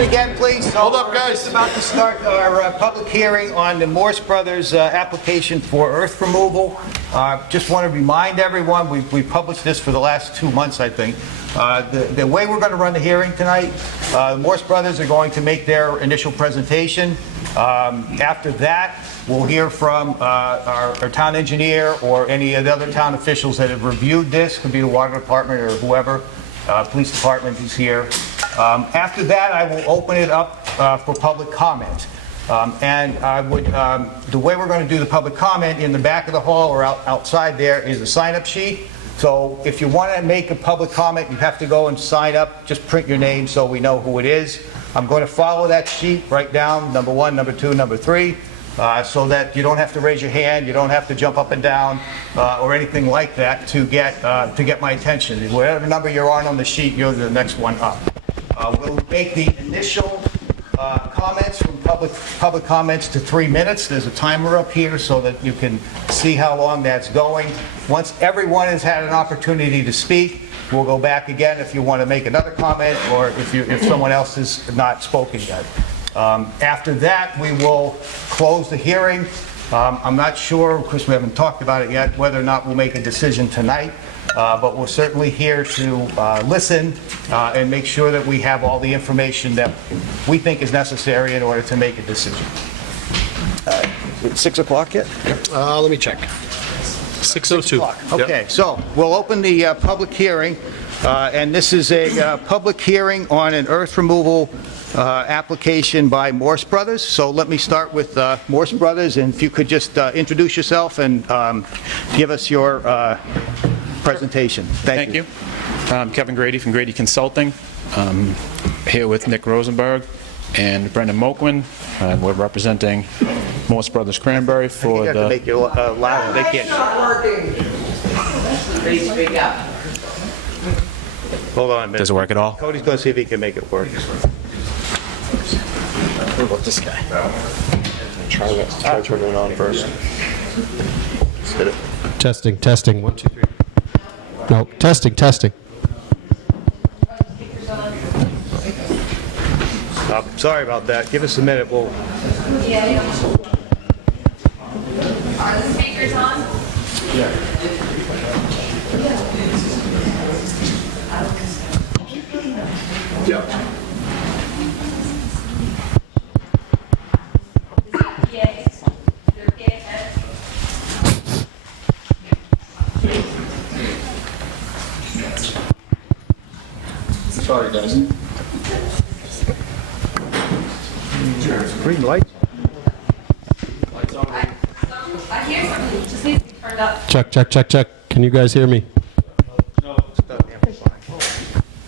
attention again, please. Hold up, guys. We're just about to start our public hearing on the Morse Brothers application for earth removal. Just want to remind everyone, we published this for the last 2 months, I think. The way we're going to run the hearing tonight, the Morse Brothers are going to make their initial presentation. After that, we'll hear from our town engineer or any of the other town officials that have reviewed this. Could be the water department or whoever, police department is here. After that, I will open it up for public comment. And I would, the way we're going to do the public comment, in the back of the hall or outside there is a sign-up sheet. So if you want to make a public comment, you have to go and sign up. Just print your name so we know who it is. I'm going to follow that sheet, write down number 1, number 2, number 3, so that you don't have to raise your hand, you don't have to jump up and down or anything like that to get my attention. Whatever number you're on the sheet, you're the next one up. We'll make the initial comments from public comments to 3 minutes. There's a timer up here so that you can see how long that's going. Once everyone has had an opportunity to speak, we'll go back again if you want to make another comment or if someone else has not spoken yet. After that, we will close the hearing. I'm not sure, because we haven't talked about it yet, whether or not we'll make a decision tonight. But we're certainly here to listen and make sure that we have all the information that we think is necessary in order to make a decision. Is it 6 o'clock yet? Let me check. 6:02. Okay, so we'll open the public hearing, and this is a public hearing on an earth removal application by Morse Brothers. So let me start with Morse Brothers, and if you could just introduce yourself and give us your presentation. Thank you. I'm Kevin Grady from Grady Consulting. Here with Nick Rosenberg and Brendan Moquin. We're representing Morse Brothers Cranberry for You have to make it louder. They can't. Not working. Please speak up. Hold on a minute. Does it work at all? Cody's going to see if he can make it work. What about this guy? Try turning it on first. Testing. 1, 2, 3. No, testing. Sorry about that. Give us a minute. We'll. Are the speakers on? Yeah. Yes. You're okay ahead. Sorry, guys. Green light. I hear something. It just needs to be turned up. Check. Can you guys hear me?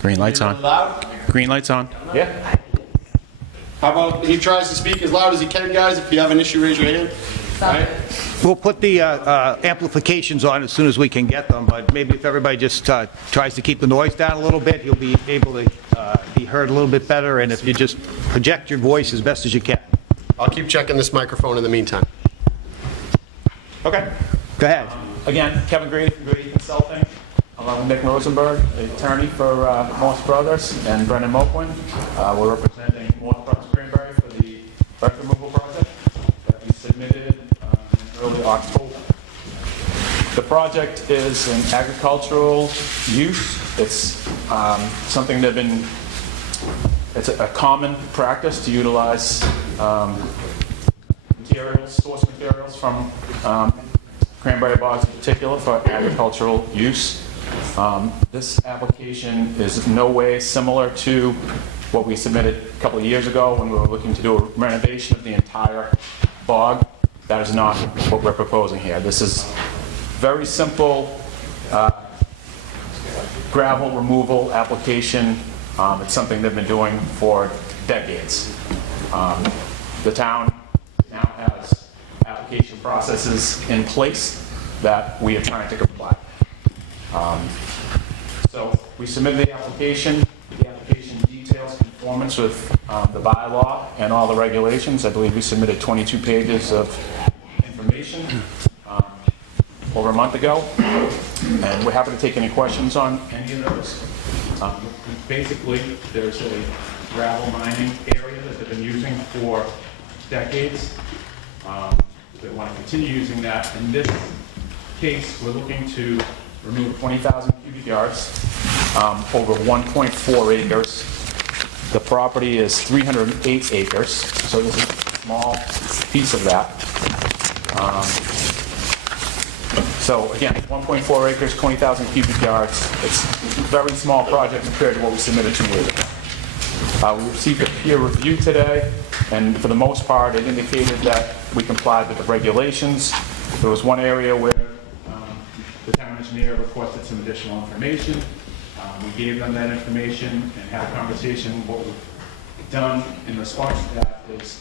Green light's on. Loud? Green light's on. Yeah. How about he tries to speak as loud as he can, guys? If you have an issue, raise your hand. All right? We'll put the amplifications on as soon as we can get them, but maybe if everybody just tries to keep the noise down a little bit, you'll be able to be heard a little bit better, and if you just project your voice as best as you can. I'll keep checking this microphone in the meantime. Okay. Go ahead. Again, Kevin Grady from Grady Consulting, along with Nick Rosenberg, the attorney for Morse Brothers, and Brendan Moquin. We're representing Morse Brothers Cranberry for the earth removal project that we submitted in early October. The project is an agricultural use. It's something they've been, it's a common practice to utilize source materials from cranberry bogs in particular for agricultural use. This application is in no way similar to what we submitted a couple of years ago when we were looking to do a renovation of the entire bog. That is not what we're proposing here. This is very simple gravel removal application. It's something they've been doing for decades. The town now has application processes in place that we are trying to comply. So we submitted the application. The application details conformance with the bylaw and all the regulations. I believe we submitted 22 pages of information over a month ago, and we're happy to take any questions on any of those. Basically, there's a gravel mining area that they've been using for decades. They want to continue using that. In this case, we're looking to remove 20,000 cubic yards over 1.4 acres. The property is 308 acres, so this is a small piece of that. So again, 1.4 acres, 20,000 cubic yards. It's a very small project compared to what we submitted 2 years ago. We received a peer review today, and for the most part, it indicated that we complied with the regulations. There was one area where the town engineer requested some additional information. We gave them that information and had a conversation. What we've done in response to that is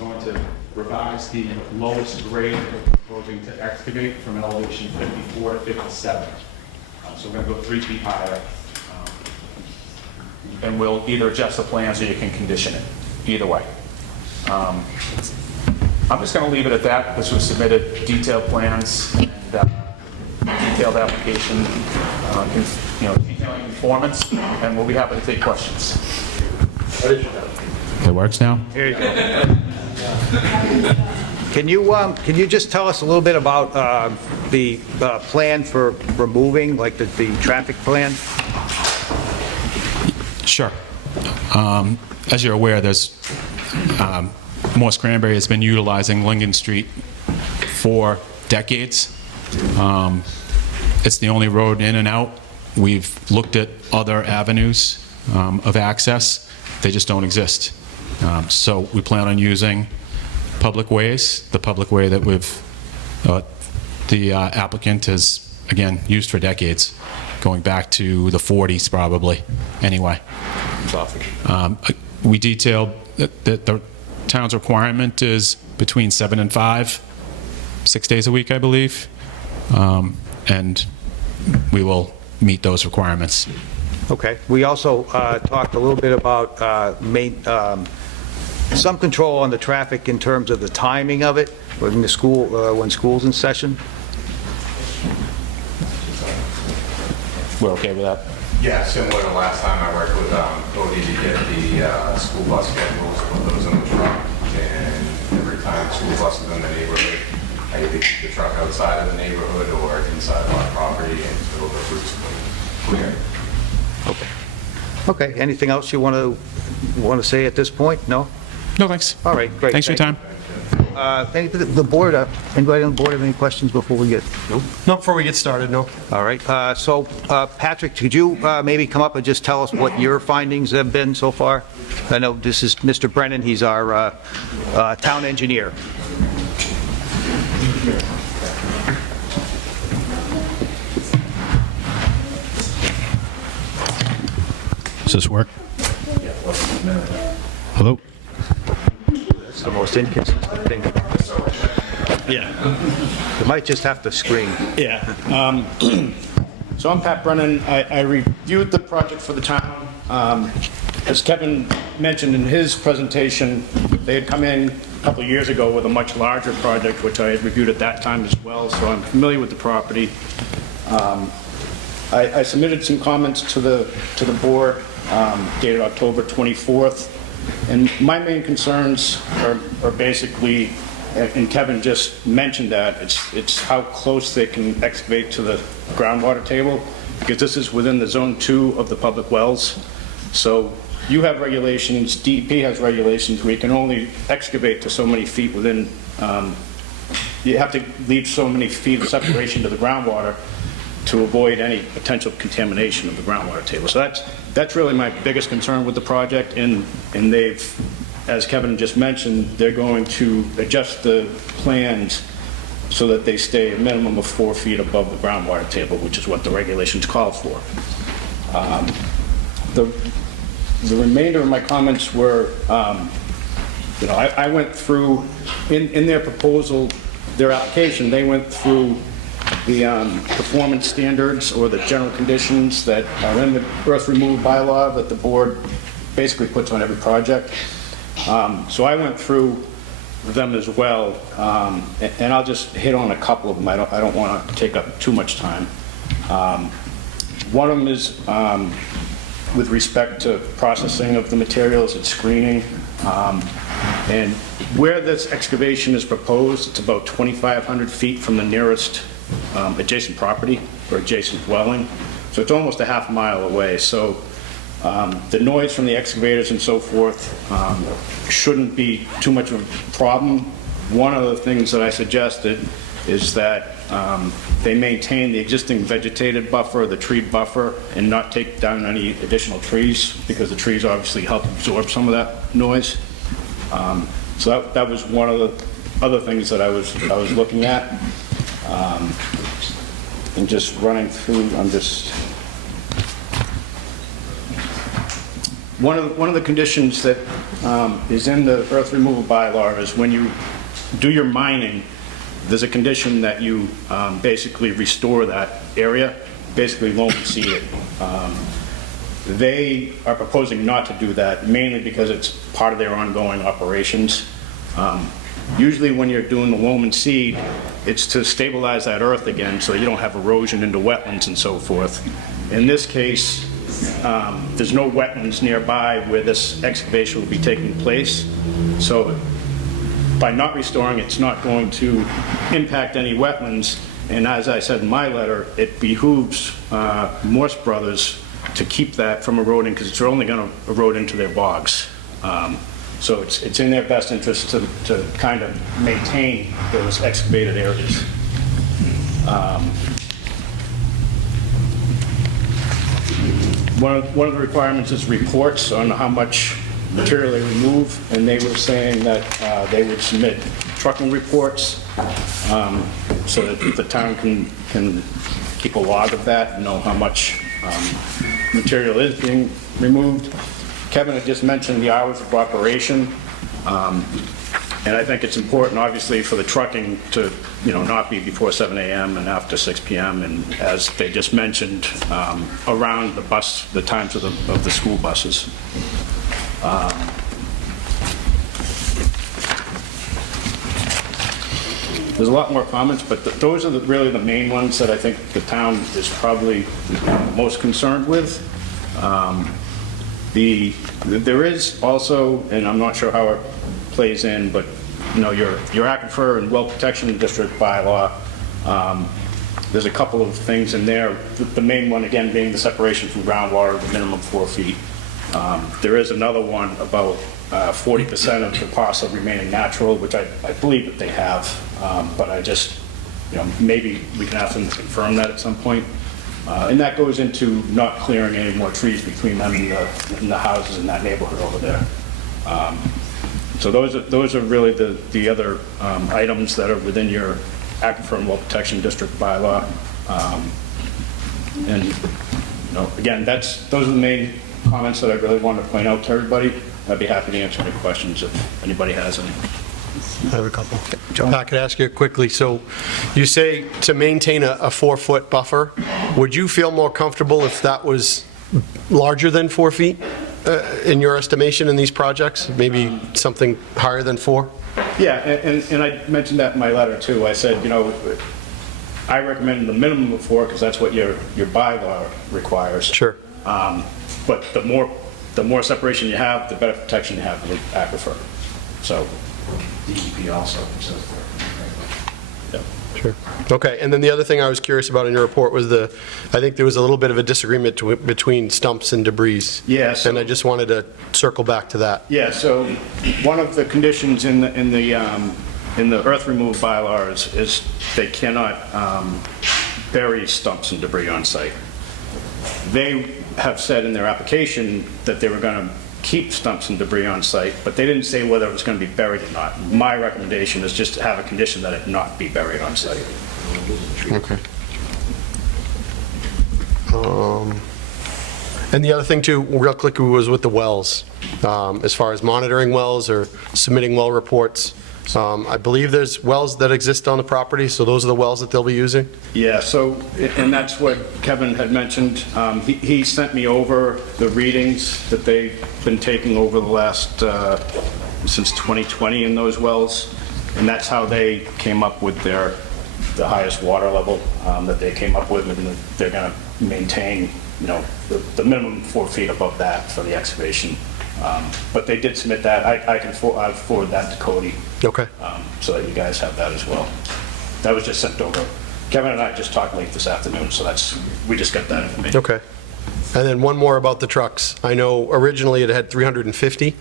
we're going to revise the lowest grade we're proposing to excavate from an elevation 54 to 57. So we're going to go 3 feet higher. And we'll either adjust the plans or you can condition it, either way. I'm just going to leave it at that. This was submitted detailed plans and detailed application, detailing conformance, and we'll be happy to take questions. It works now? Here you go. Can you just tell us a little bit about the plan for removing, like the traffic plan? Sure. As you're aware, Morse Cranberry has been utilizing Lincoln Street for decades. It's the only road in and out. We've looked at other avenues of access. They just don't exist. So we plan on using public ways, the public way that the applicant has, again, used for decades, going back to the 40s probably, anyway. We detailed that the town's requirement is between 7 and 5, 6 days a week, I believe, and we will meet those requirements. Okay. We also talked a little bit about some control on the traffic in terms of the timing of it when when school's in session. We're okay with that? Yeah, similar to last time I worked with Cody to get the school bus schedules, put those in the truck, and every time the school bus is in the neighborhood, I either keep the truck outside of the neighborhood or inside of our property until the routes clear. Okay. Okay. Anything else you want to say at this point? No? No, thanks. All right, great. Thanks for your time. The board, anybody on the board have any questions before we get? No, before we get started, no. All right. So, Patrick, could you maybe come up and just tell us what your findings have been so far? I know this is Mr. Brennan. He's our town engineer. Does this work? Hello? That's the most inconsistent thing. Yeah. You might just have to scream. Yeah. So I'm Pat Brennan. I reviewed the project for the town. As Kevin mentioned in his presentation, they had come in a couple of years ago with a much larger project, which I had reviewed at that time as well, so I'm familiar with the property. I submitted some comments to the board dated October 24th, and my main concerns are basically, and Kevin just mentioned that, it's how close they can excavate to the groundwater table, because this is within the Zone 2 of the public wells. So you have regulations, DEP has regulations where you can only excavate to so many feet within, you have to leave so many feet of separation to the groundwater to avoid any potential contamination of the groundwater table. So that's really my biggest concern with the project, and they've, as Kevin just mentioned, they're going to adjust the plans so that they stay a minimum of 4 feet above the groundwater table, which is what the regulations call for. The remainder of my comments were, I went through, in their proposal, their application, they went through the performance standards or the general conditions that are in the earth removal bylaw that the board basically puts on every project. So I went through them as well, and I'll just hit on a couple of them. I don't want to take up too much time. One of them is with respect to processing of the materials, it's screening. And where this excavation is proposed, it's about 2,500 feet from the nearest adjacent property or adjacent dwelling. So it's almost a half mile away. So the noise from the excavators and so forth shouldn't be too much of a problem. One of the things that I suggested is that they maintain the existing vegetated buffer, the tree buffer, and not take down any additional trees, because the trees obviously help absorb some of that noise. So that was one of the other things that I was looking at. And just running through, one of the conditions that is in the earth removal bylaw is when you do your mining, there's a condition that you basically restore that area, basically loam and seed it. They are proposing not to do that, mainly because it's part of their ongoing operations. Usually when you're doing the loam and seed, it's to stabilize that earth again so you don't have erosion into wetlands and so forth. In this case, there's no wetlands nearby where this excavation will be taking place. So by not restoring, it's not going to impact any wetlands. And as I said in my letter, it behooves Morse Brothers to keep that from eroding, because it's only going to erode into their bogs. So it's in their best interest to kind of maintain those excavated areas. One of the requirements is reports on how much material they remove, and they were saying that they would submit trucking reports so that the town can keep a log of that and know how much material is being removed. Kevin had just mentioned the hours of operation, and I think it's important, obviously, for the trucking to, not be before 7 a.m. and after 6 p.m. and, as they just mentioned, around the times of the school buses. There's a lot more comments, but those are really the main ones that I think the town is probably most concerned with. There is also, and I'm not sure how it plays in, but your aquifer and well protection district bylaw, there's a couple of things in there. The main one, again, being the separation from groundwater, the minimum 4 feet. There is another one about 40% of the parcel remaining natural, which I believe that they have, but I just, maybe we can ask them to confirm that at some point. And that goes into not clearing any more trees between them and the houses in that neighborhood over there. So those are really the other items that are within your aquifer and well protection district bylaw. And again, those are the main comments that I really wanted to point out to everybody. I'd be happy to answer any questions if anybody has any. I have a couple. I could ask you quickly. So you say to maintain a 4-foot buffer. Would you feel more comfortable if that was larger than 4 feet in your estimation in these projects? Maybe something higher than 4? Yeah, and I mentioned that in my letter too. I said, I recommend the minimum of 4 because that's what your bylaw requires. Sure. But the more separation you have, the better protection you have of the aquifer. So DEP also says that. Sure. Okay, and then the other thing I was curious about in your report was I think there was a little bit of a disagreement between stumps and debris. Yeah. And I just wanted to circle back to that. Yeah, so one of the conditions in the earth removal bylaws is they cannot bury stumps and debris on site. They have said in their application that they were going to keep stumps and debris on site, but they didn't say whether it was going to be buried or not. My recommendation is just to have a condition that it not be buried on site. Okay. And the other thing too, real quickly, was with the wells. As far as monitoring wells or submitting well reports, I believe there's wells that exist on the property, so those are the wells that they'll be using? Yeah, so, and that's what Kevin had mentioned. He sent me over the readings that they've been taking over the last, since 2020 in those wells, and that's how they came up with the highest water level that they came up with, and they're going to maintain the minimum 4 feet above that for the excavation. But they did submit that. I'll forward that to Cody. Okay. So that you guys have that as well. That was just sent over. Kevin and I just talked late this afternoon, so we just got that information. Okay. And then one more about the trucks. I know originally it had 350,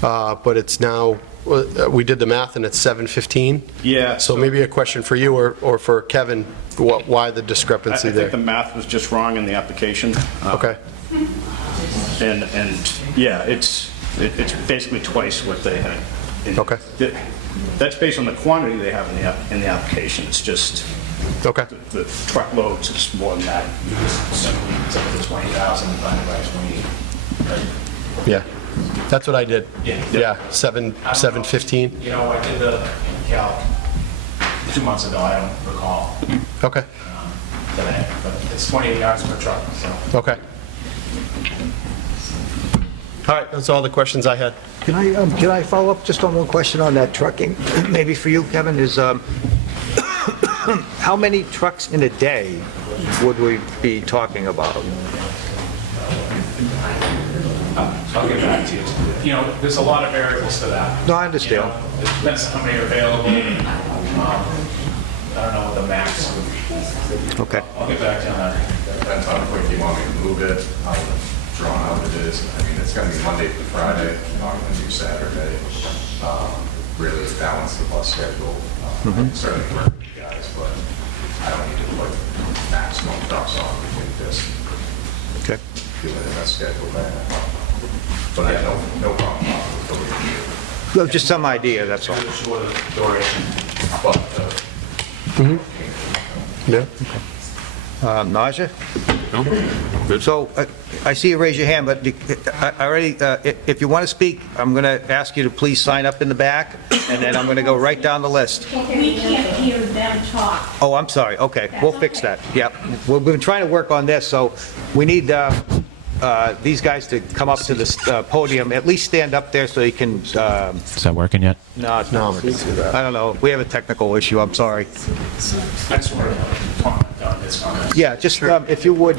but it's now, we did the math and it's 715. Yeah. So maybe a question for you or for Kevin, why the discrepancy I there? think the math was just wrong in the application. Okay. And yeah, it's basically twice what they had. Okay. That's based on the quantity they have in the application. It's just Okay. the truckloads is more than that. Simply take the 20,000 divided by 20. Yeah. That's what I did. Yeah. Yeah, 715. You know, I did the calc 2 months ago, I don't recall Okay. today, but it's 28 yards per truck, so. Okay. All right, that's all the questions I had. Can I follow up just on one question on that trucking? Maybe for you, Kevin, is how many trucks in a day would we be talking about? I'll get back to you. You know, there's a lot of variables to that. No, I understand. You know, it depends on how many are available. I don't know what the max would be. Okay. I'll get back to you on that. Depends how quick you want me to move it, how drawn out it is. I mean, it's gonna be Monday through Friday, not gonna do Saturday. Really balance the bus schedule. I can certainly work with you guys, but I don't need to put maximum trucks on between this. Okay. Doing that schedule there. But I have no problem with Well, just some idea, that's all. The shorter duration. But, Yeah. Nausea? So I see you raise your hand, but I already, if you want to speak, I'm going to ask you to please sign up in the back, and then I'm going to go right down the list. We can't hear them talk. Oh, I'm sorry. Okay, we'll fix that. Yep. We've been trying to work on this, so we need these guys to come up to the podium, at least stand up there so you can, Is that working yet? no, it's not. I don't know. We have a technical issue. I'm sorry. I just want to comment on this comment. Yeah, just if you would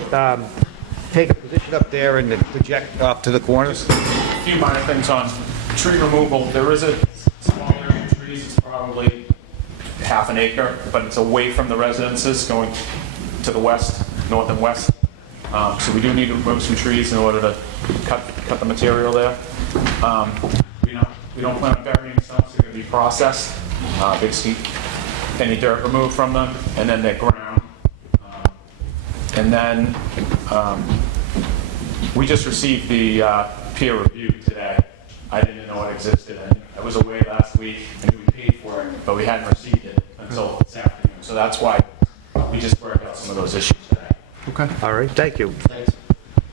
take a position up there and then project off to the corners. A few minor things on tree removal. There is a small area of trees, it's probably half an acre, but it's away from the residences going to the west, north and west. So we do need to remove some trees in order to cut the material there. We don't plan on burying stumps, they're going to be processed. Basically, any dirt removed from them, and then they're ground. And then we just received the peer review today. I didn't know it existed. I was away last week. I knew we paid for it, but we hadn't received it until this afternoon. So that's why we just worked out some of those issues today. Okay. All right, thank you.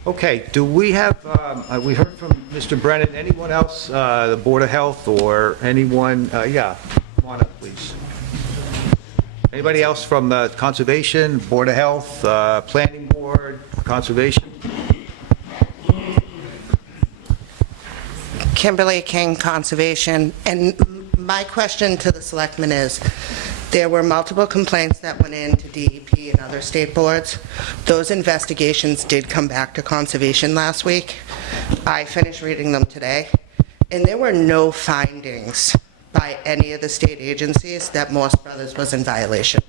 Okay, do we have, we heard from Mr. Brennan, anyone else, the Board of Health or anyone, yeah, come on up, please. Anybody else from Conservation, Board of Health, Planning Board, Conservation? Kimberly King, Conservation, and my question to the selectmen is, there were multiple complaints that went into DEP and other state boards. Those investigations did come back to Conservation last week. I finished reading them today, and there were no findings by any of the state agencies that Morse Brothers was in violation.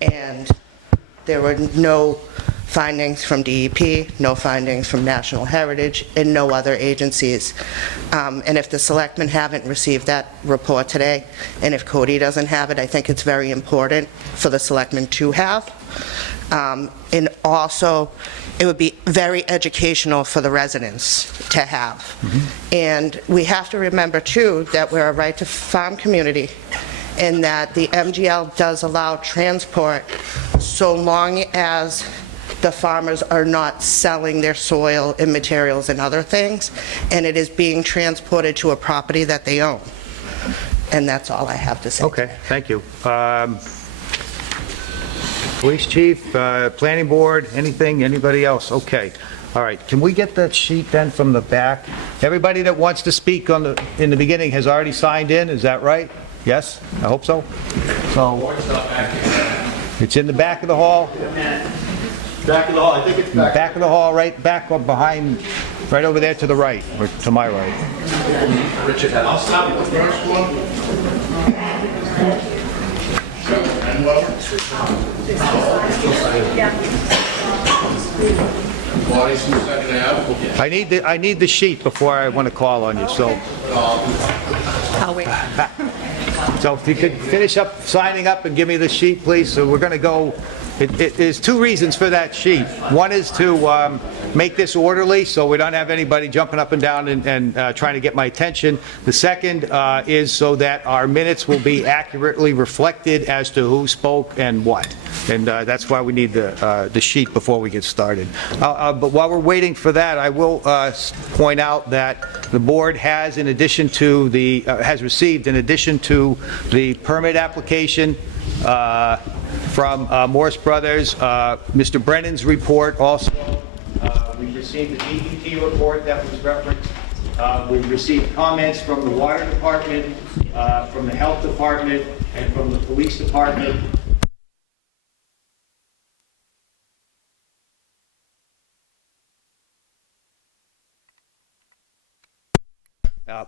And there were no findings from DEP, no findings from National Heritage, and no other agencies. And if the selectmen haven't received that report today, and if Cody doesn't have it, I think it's very important for the selectmen to have. And also, it would be very educational for the residents to have. And we have to remember, too, that we're a right-to-farm community, and that the MGL does allow transport so long as the farmers are not selling their soil and materials and other things, and it is being transported to a property that they own. And that's all I have to say. Okay, thank you. Police Chief, Planning Board, anything, anybody else? Okay, all right. Can we get that sheet then from the back? Everybody that wants to speak in the beginning has already signed in, is that right? Yes, I hope so. So, it's in the back of the hall. Back of the hall, I think it's back. Back of the hall, right back up behind, right over there to the right, or to my right. I'll stop with the first one. And lower. Bodies from Second Ave. I need the sheet before I want to call on you, so. I'll wait. So if you could finish up signing up and give me the sheet, please. So we're going to go, there's two reasons for that sheet. One is to make this orderly, so we don't have anybody jumping up and down and trying to get my attention. The second is so that our minutes will be accurately reflected as to who spoke and what. And that's why we need the sheet before we get started. But while we're waiting for that, I will point out that the board has, in addition to the, has received, in addition to the permit application from Morse Brothers, Mr. Brennan's report also. We received the DEP report that was referenced. We received comments from the water department, from the health department, and from the police department.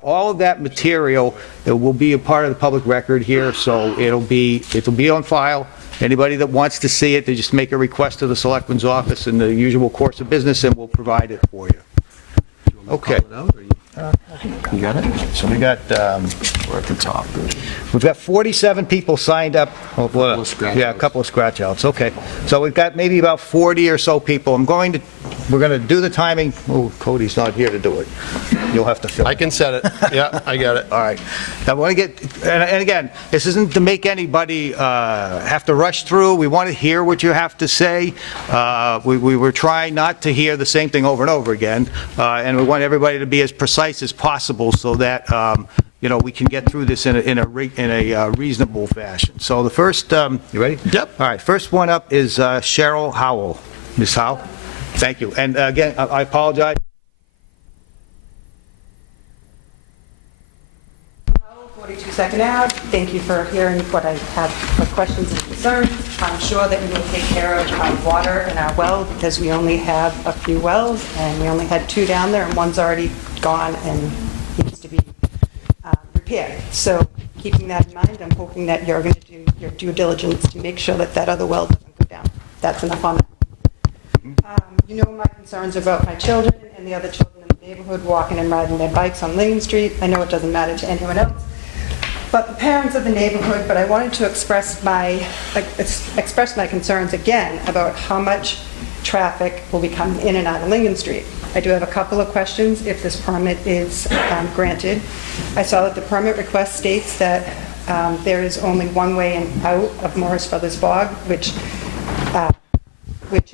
All of that material, it will be a part of the public record here, so it'll be on file. Anybody that wants to see it, they just make a request to the Selectmen's office in the usual course of business, and we'll provide it for you. Okay. You got it? So we got, We're at the top. we've got 47 people signed up. Oh, well, of scratch yeah, a couple of scratch outs, okay. So we've got maybe about 40 or so people. We're going to do the timing. Oh, Cody's not here to do it. You'll have to fill I it. can set it. Yeah, I got it. All right. I want to get, and again, this isn't to make anybody have to rush through. We want to hear what you have to say. We were trying not to hear the same thing over and over again, and we want everybody to be as precise as possible so that, we can get through this in a reasonable fashion. So the first, you ready? Yep. All right, first one up is Cheryl Howell. Ms. Howell? Thank you. And again, I apologize. 42 Second Ave. Thank you for hearing what I have for questions and concerns. I'm sure that you will take care of our water and our well because we only have a few wells and we only had 2 down there and one's already gone and needs to be repaired. So keeping that in mind, I'm hoping that you're going to do your due diligence to make sure that that other well doesn't go down. That's enough on that. You know my concerns about my children and the other children in the neighborhood walking and riding their bikes on Lane Street. I know it doesn't matter to anyone else, but the parents of the neighborhood. But I wanted to express my concerns again about how much traffic will be coming in and out of Lincoln Street. I do have a couple of questions if this permit is granted. I saw that the permit request states that there is only one way in out of Morris Brothers Bog, which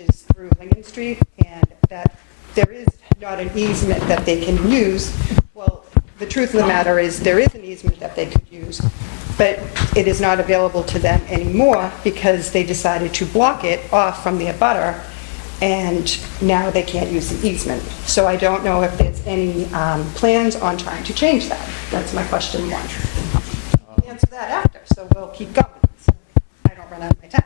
is through Lincoln Street, and that there is not an easement that they can use. Well, the truth of the matter is there is an easement that they could use, but it is not available to them anymore because they decided to block it off from the abutter, and now they can't use the easement. So I don't know if there's any plans on trying to change that. That's my question 1. I'll answer that after, so we'll keep going, so I don't run out of my time.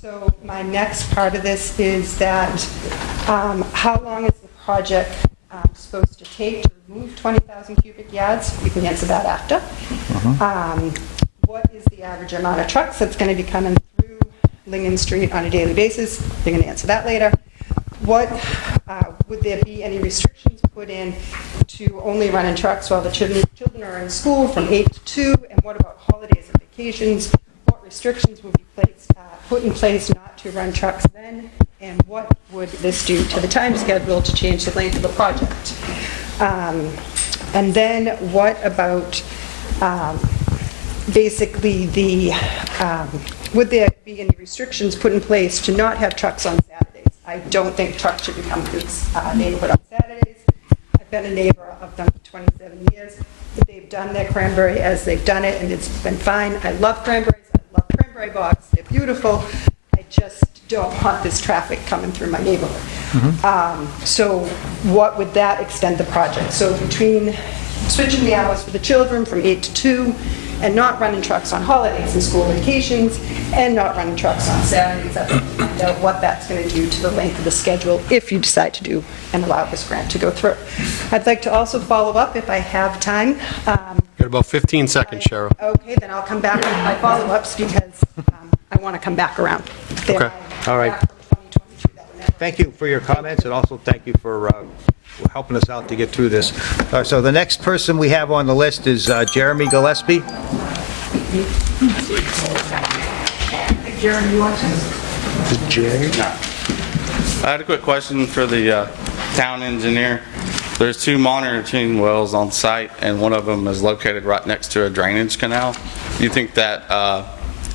So my next part of this is that how long is the project supposed to take to remove 20,000 cubic yards? You can answer that after. What is the average amount of trucks that's going to be coming through Lincoln Street on a daily basis? You're going to answer that later. What would there be any restrictions put in to only running trucks while the children are in school from 8 to 2? And what about holidays and vacations? What restrictions would be put in place not to run trucks then? And what would this do to the time schedule to change the length of the project? And then what about basically would there be any restrictions put in place to not have trucks on Saturdays? I don't think trucks should be coming through this neighborhood on Saturdays. I've been a neighbor of them for 27 years. They've done their cranberry as they've done it, and it's been fine. I love cranberries. I love cranberry bogs. They're beautiful. I just don't want this traffic coming through my neighborhood. So what would that extend the project? So between switching the hours for the children from 8 to 2 and not running trucks on holidays and school vacations, and not running trucks on Saturdays. I'd like to find out what that's going to do to the length of the schedule if you decide to do and allow this grant to go through. I'd like to also follow up, if I have time. Got about 15 seconds, Cheryl. Okay, then I'll come back with my follow-ups because I want to come back around. Okay. All right. Thank you for your comments, and also thank you for helping us out to get through this. So the next person we have on the list is Jeremy Gillespie. Jeremy, you want to? I had a quick question for the town engineer. There's 2 monitoring wells on site, and one of them is located right next to a drainage canal. Do you think that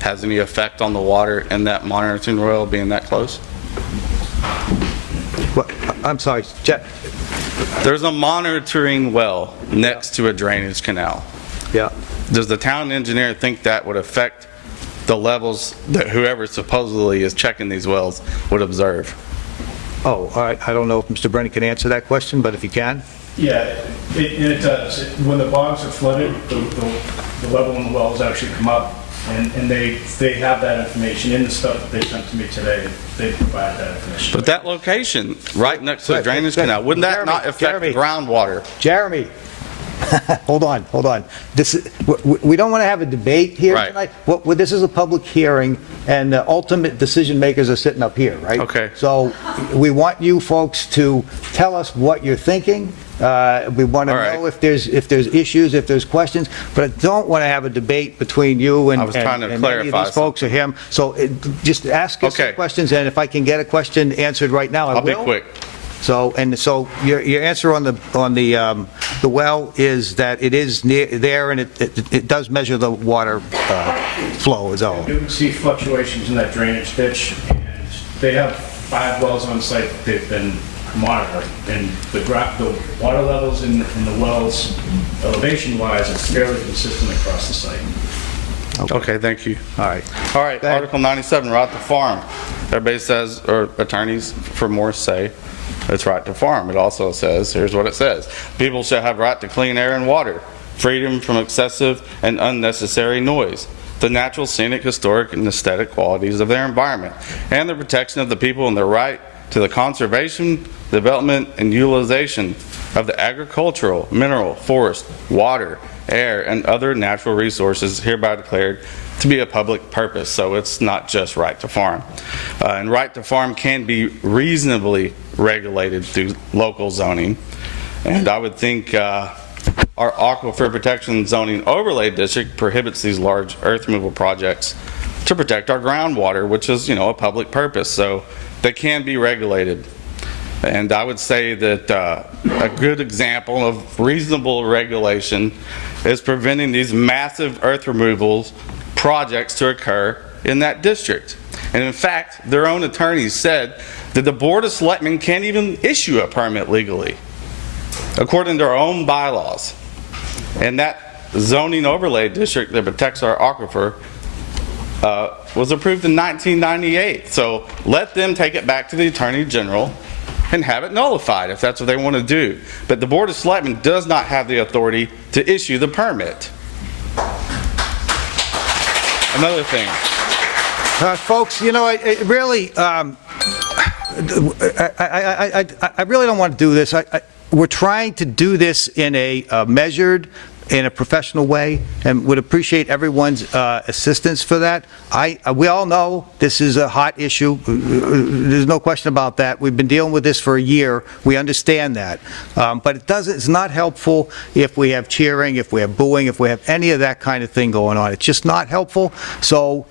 has any effect on the water in that monitoring well being that close? What? I'm sorry, There's a monitoring well next to a drainage canal. yeah. Does the town engineer think that would affect the levels that whoever supposedly is checking these wells would observe? Oh, all right, I don't know if Mr. Brennan can answer that question, but if he can. Yeah, it does. When the bogs are flooded, the level in the wells actually come up, and they have that information in the stuff that they sent to me today. They provide that information. But that location, right next to the drainage canal, wouldn't that not affect the groundwater? Jeremy, hold on. We don't want to have a debate here Right. tonight. This is a public hearing, and the ultimate decision makers are sitting up here, right? Okay. So we want you folks to tell us what you're thinking. We want to All right. know if there's issues, if there's questions, but I don't want to have a debate between you and I was trying to any of clarify these folks or him. So just ask us some Okay. questions, and if I can get a question answered right now, I will. I'll be quick. So your answer on the well is that it is near there, and it does measure the water flow as well. You can see fluctuations in that drainage ditch, and they have 5 wells on site that they've been monitoring, and the water levels in the wells, elevation-wise, are fairly consistent across the site. Okay, thank you. All right. All right, Go ahead. Article 97, right to farm. Everybody says, or attorneys for Morse say, it's right to farm. It also says, here's what it says: people shall have right to clean air and water, freedom from excessive and unnecessary noise, the natural, scenic, historic, and aesthetic qualities of their environment, and the protection of the people and their right to the conservation, development, and utilization of the agricultural, mineral, forest, water, air, and other natural resources hereby declared to be a public purpose. So it's not just right to farm. And right to farm can be reasonably regulated through local zoning. And I would think our Aquifer Protection Zoning Overlay District prohibits these large earth removal projects to protect our groundwater, which is, a public purpose. So they can be regulated. And I would say that a good example of reasonable regulation is preventing these massive earth removals projects to occur in that district. And in fact, their own attorneys said that the Board of Selectmen can't even issue a permit legally, according to our own bylaws. And that zoning overlay district that protects our aquifer was approved in 1998. So let them take it back to the Attorney General and have it nullified if that's what they want to do. But the Board of Selectmen does not have the authority to issue the permit. Another thing. Folks, I really, I really don't want to do this. We're trying to do this in a measured, in a professional way, and would appreciate everyone's assistance for that. We all know this is a hot issue. There's no question about that. We've been dealing with this for a year. We understand that. But it's not helpful if we have cheering, if we have booing, if we have any of that kind of thing going on. It's just not helpful. So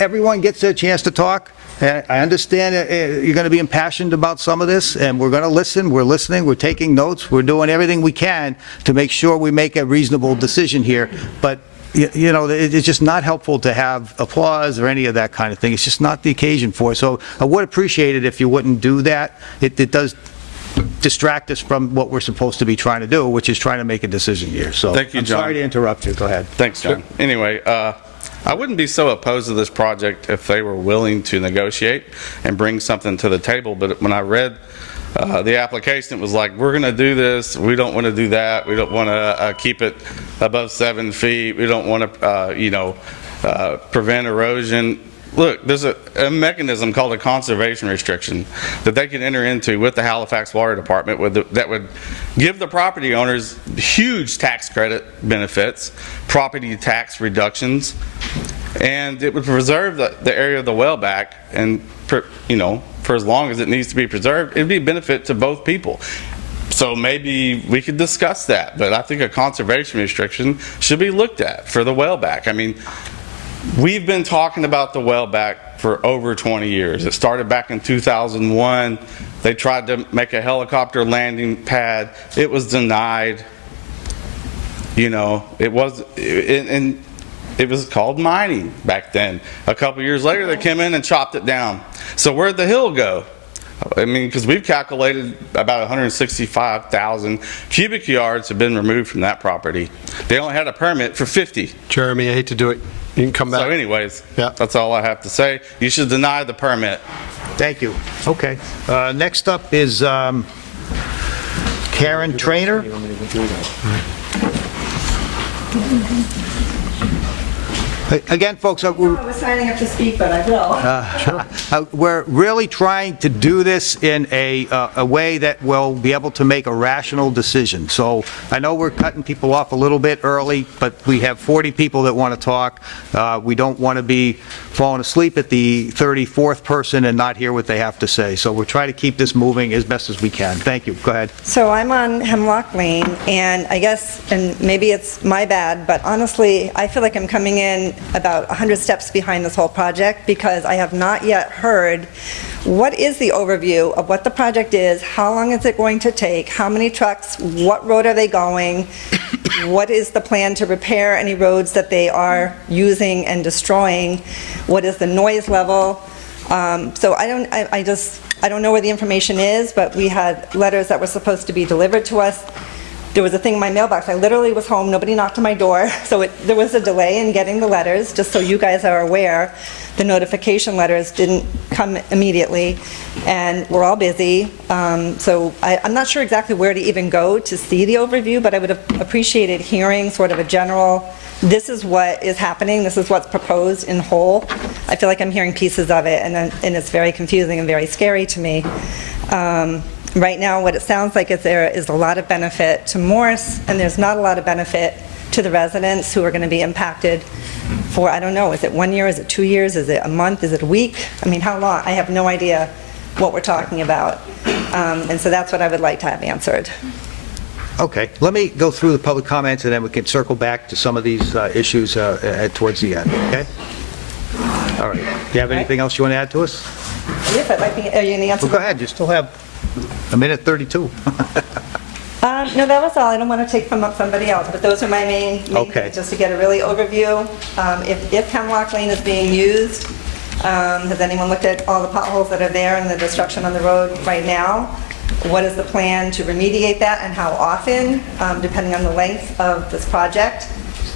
everyone gets their chance to talk. I understand you're going to be impassioned about some of this, and we're going to listen. We're listening. We're taking notes. We're doing everything we can to make sure we make a reasonable decision here. But, it's just not helpful to have applause or any of that kind of thing. It's just not the occasion for it. So I would appreciate it if you wouldn't do that. It does distract us from what we're supposed to be trying to do, which is trying to make a decision here. So Thank you, John. I'm sorry to interrupt you. Go ahead. Thanks, John. Anyway, I wouldn't be so opposed to this project if they were willing to negotiate and bring something to the table. But when I read the application, it was like, we're going to do this, we don't want to do that, we don't want to keep it above 7 feet, we don't want to, prevent erosion. Look, there's a mechanism called a conservation restriction that they can enter into with the Halifax Water Department that would give the property owners huge tax credit benefits, property tax reductions, and it would preserve the area of the well back, and for as long as it needs to be preserved, it'd be a benefit to both people. So maybe we could discuss that, but I think a conservation restriction should be looked at for the well back. I mean, we've been talking about the well back for over 20 years. It started back in 2001. They tried to make a helicopter landing pad. It was denied. It was called mining back then. A couple years later, they came in and chopped it down. So where'd the hill go? I mean, because we've calculated about 165,000 cubic yards have been removed from that property. They only had a permit for 50. Jeremy, I hate to do it. You can come back. So anyways, Yeah. That's all I have to say. You should deny the permit. Thank you. Okay. Next up is Karen Trainer. Again, folks, I was signing up to speak, but I will. we're really trying to do this in a way that will be able to make a rational decision. So I know we're cutting people off a little bit early, but we have 40 people that want to talk. We don't want to be falling asleep at the 34th person and not hear what they have to say. So we're trying to keep this moving as best as we can. Thank you. Go ahead. So I'm on Hemlock Lane, and I guess, and maybe it's my bad, but honestly, I feel like I'm coming in about 100 steps behind this whole project, because I have not yet heard what is the overview of what the project is, how long is it going to take, how many trucks, what road are they going, what is the plan to repair any roads that they are using and destroying, what is the noise level. So I don't know where the information is, but we had letters that were supposed to be delivered to us. There was a thing in my mailbox. I literally was home, nobody knocked on my door, so there was a delay in getting the letters, just so you guys are aware. The notification letters didn't come immediately, and we're all busy. So I'm not sure exactly where to even go to see the overview, but I would have appreciated hearing sort of a general, this is what is happening, this is what's proposed in whole. I feel like I'm hearing pieces of it, and it's very confusing and very scary to me. Right now, what it sounds like is there is a lot of benefit to Morse, and there's not a lot of benefit to the residents who are going to be impacted for, I don't know, is it 1 year, is it 2 years, is it a month, is it a week? I mean, how long? I have no idea what we're talking about. And so that's what I would like to have answered. Okay. Let me go through the public comments, and then we can circle back to some of these issues towards the end, okay? All right. Do you have anything else you want to add to us? Yes, I'd like to, are you going to answer? Well, go ahead. You still have a minute 32. No, that was all. I don't want to take from somebody else, but those are my main Okay. things, just to get a really overview. If Hemlock Lane is being used, has anyone looked at all the potholes that are there and the destruction on the road right now? What is the plan to remediate that, and how often, depending on the length of this project?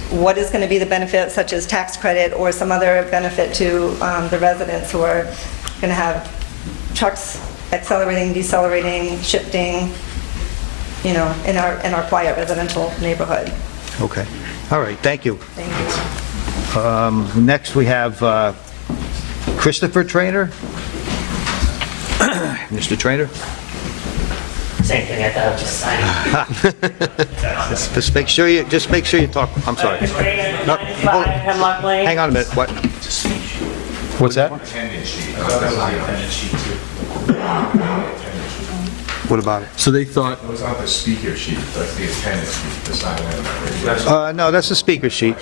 What is going to be the benefit, such as tax credit or some other benefit to the residents who are going to have trucks accelerating, decelerating, shifting, in our quiet residential neighborhood. Okay. All right. Thank you. Thank you. Next, we have Christopher Trainer. Mr. Trainer? Same thing, I thought I was just signing. Just make sure you talk. I'm sorry. No, hold- Hemlock Lane. Hang on a minute. What? What's that? Attendance sheet. Attendance sheet too. What about it? So they thought, It was on the speaker sheet, that's the attendance sheet, the sign-in. No, that's the speaker sheet.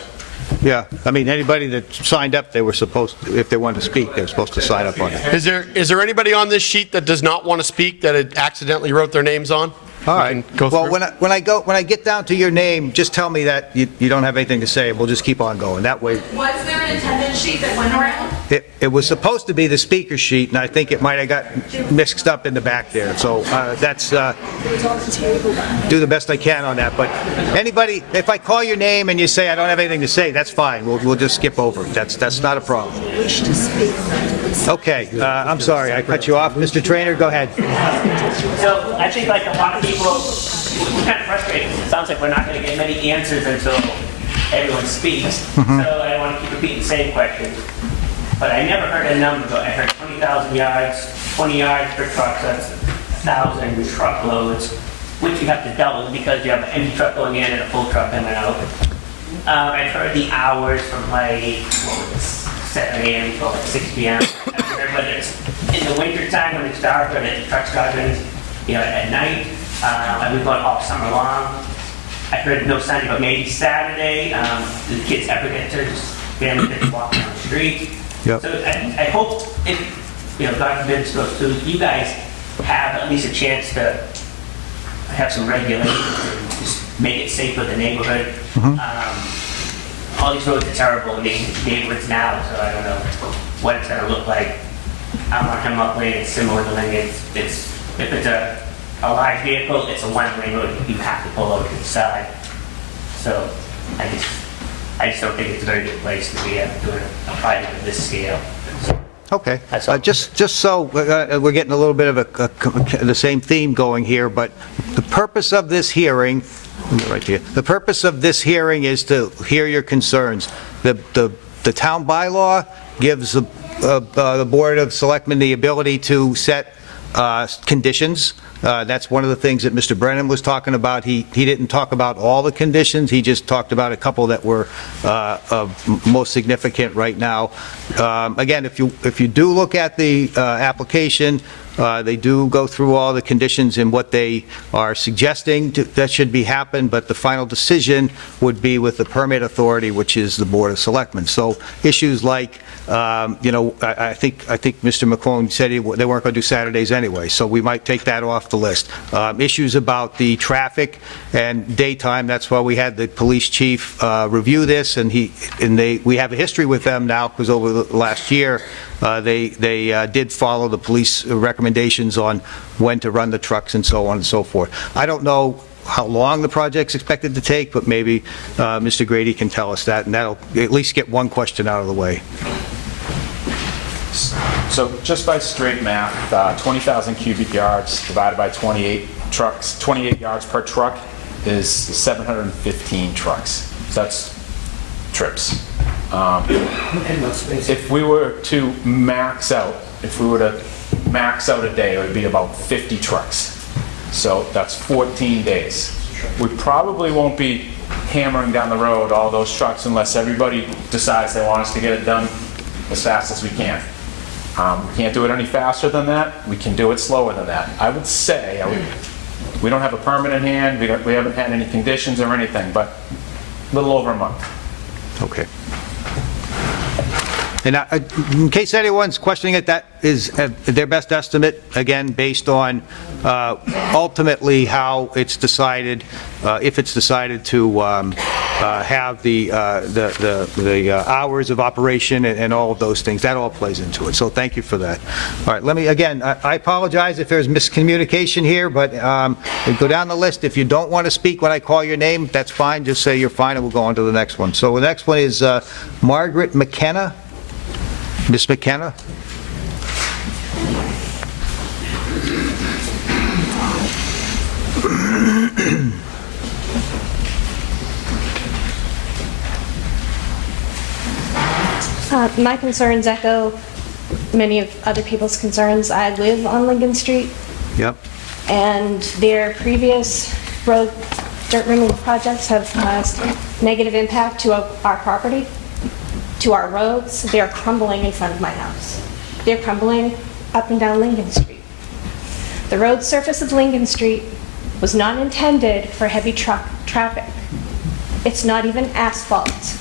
Yeah. I mean, anybody that signed up, they were supposed to, if they wanted to speak, they were supposed to sign up on it. is there anybody on this sheet that does not want to speak that had accidentally wrote their names on? All We right. can go Well, through. when I get down to your name, just tell me that you don't have anything to say, and we'll just keep on going. That way, Was there an attendance sheet that went around? It was supposed to be the speaker sheet, and I think it might have got mixed up in the back there. So that's, do the best I can on that. But anybody, if I call your name and you say I don't have anything to say, that's fine. We'll just skip over it. That's not a problem. Okay, I'm sorry, I cut you off. Mr. Trainer, go ahead. So I think like a lot of people, we're kind of frustrated. It sounds like we're not going to get many answers until everyone speaks. So I don't want to keep repeating the same question. But I never heard a number. I heard 20,000 yards, 20 yards per truck, so that's 1,000 truckloads, which you have to double because you have an empty truck going in and a full truck coming out. I've heard the hours from like, 7 a.m. to like 6 p.m. I've heard whether it's in the winter time when it's dark or that the truck's driving, at night. And we've gone all summer long. I heard no Sunday, but maybe Saturday. The kids ever get to just family get to walk down the street. Yep. So I hope if, God forbid this goes through, you guys have at least a chance to have some regulations and just make it safe for the neighborhood. All these roads are terrible in these neighborhoods now, so I don't know what it's going to look like. I'm on Hemlock Lane, it's similar to Lincoln. If it's a large vehicle, it's a one-lane road. You have to pull over to the side. So I just don't think it's a very good place to be doing a project of this scale. Okay. That's all. Just so we're getting a little bit of the same theme going here, but the purpose of this hearing, right here, the purpose of this hearing is to hear your concerns. The town bylaw gives the Board of Selectmen the ability to set conditions. That's one of the things that Mr. Brennan was talking about. He didn't talk about all the conditions, he just talked about a couple that were most significant right now. Again, if you do look at the application, they do go through all the conditions and what they are suggesting that should be happen, but the final decision would be with the permit authority, which is the Board of Selectmen. So issues like, I think Mr. McClone said they weren't going to do Saturdays anyway, so we might take that off the list. Issues about the traffic and daytime, that's why we had the police chief review this, and we have a history with them now, because over the last year, they did follow the police recommendations on when to run the trucks and so on and so forth. I don't know how long the project's expected to take, but maybe Mr. Grady can tell us that, and that'll at least get one question out of the way. So just by straight math, 20,000 cubic yards divided by 28 trucks, 28 yards per truck is 715 trucks. So that's trips. If we were to max out a day, it would be about 50 trucks. So that's 14 days. We probably won't be hammering down the road all those trucks unless everybody decides they want us to get it done as fast as we can. We can't do it any faster than that. We can do it slower than that. I would say, we don't have a permit in hand, we haven't had any conditions or anything, but a little over a month. Okay. And in case anyone's questioning it, that is their best estimate, again, based on ultimately how it's decided, if it's decided to have the hours of operation and all of those things. That all plays into it. So thank you for that. All right, let me, again, I apologize if there's miscommunication here, but go down the list. If you don't want to speak when I call your name, that's fine. Just say you're fine and we'll go on to the next one. So the next one is Margaret McKenna. Ms. McKenna? My concerns echo many of other people's concerns. I live on Lincoln Street, Yep. and their previous road dirt removal projects have caused negative impact to our property, to our roads. They're crumbling in front of my house. They're crumbling up and down Lincoln Street. The road surface of Lincoln Street was not intended for heavy truck traffic. It's not even asphalt.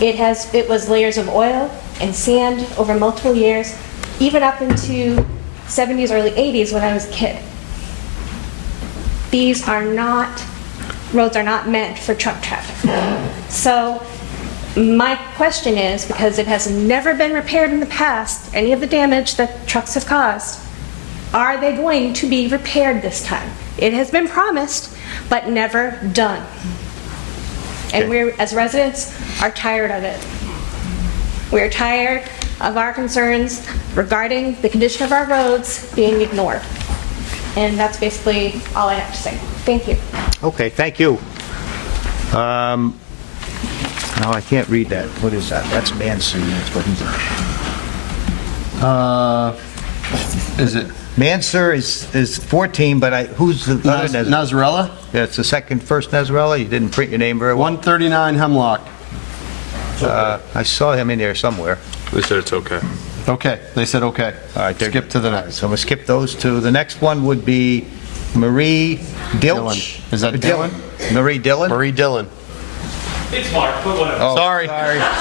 It was layers of oil and sand over multiple years, even up into 70s, early 80s when I was a kid. Roads are not meant for truck traffic. So My question is, because it has never been repaired in the past, any of the damage that trucks have caused, are they going to be repaired this time? It has been promised, but never done. And we, as residents, are tired of it. We're tired of our concerns regarding the condition of our roads being ignored. And that's basically all I have to say. Thank you. Okay, thank you. No, I can't read that. What is that? That's Mansur. That's what he's... Is it Mansur is 14, but who's the other Nazarella? Nazarella? Yeah, it's the first Nazarella. You didn't print your name very well. 139 Hemlock. I saw him in there somewhere. They said it's okay. Okay, they said okay. All right, Skip to the next. So we'll skip those two. The next one would be Marie Dilch. Is that Dylan? Marie Dillon? Marie Dillon. It's Mark, but whatever. Oh, Sorry. Sorry. I'm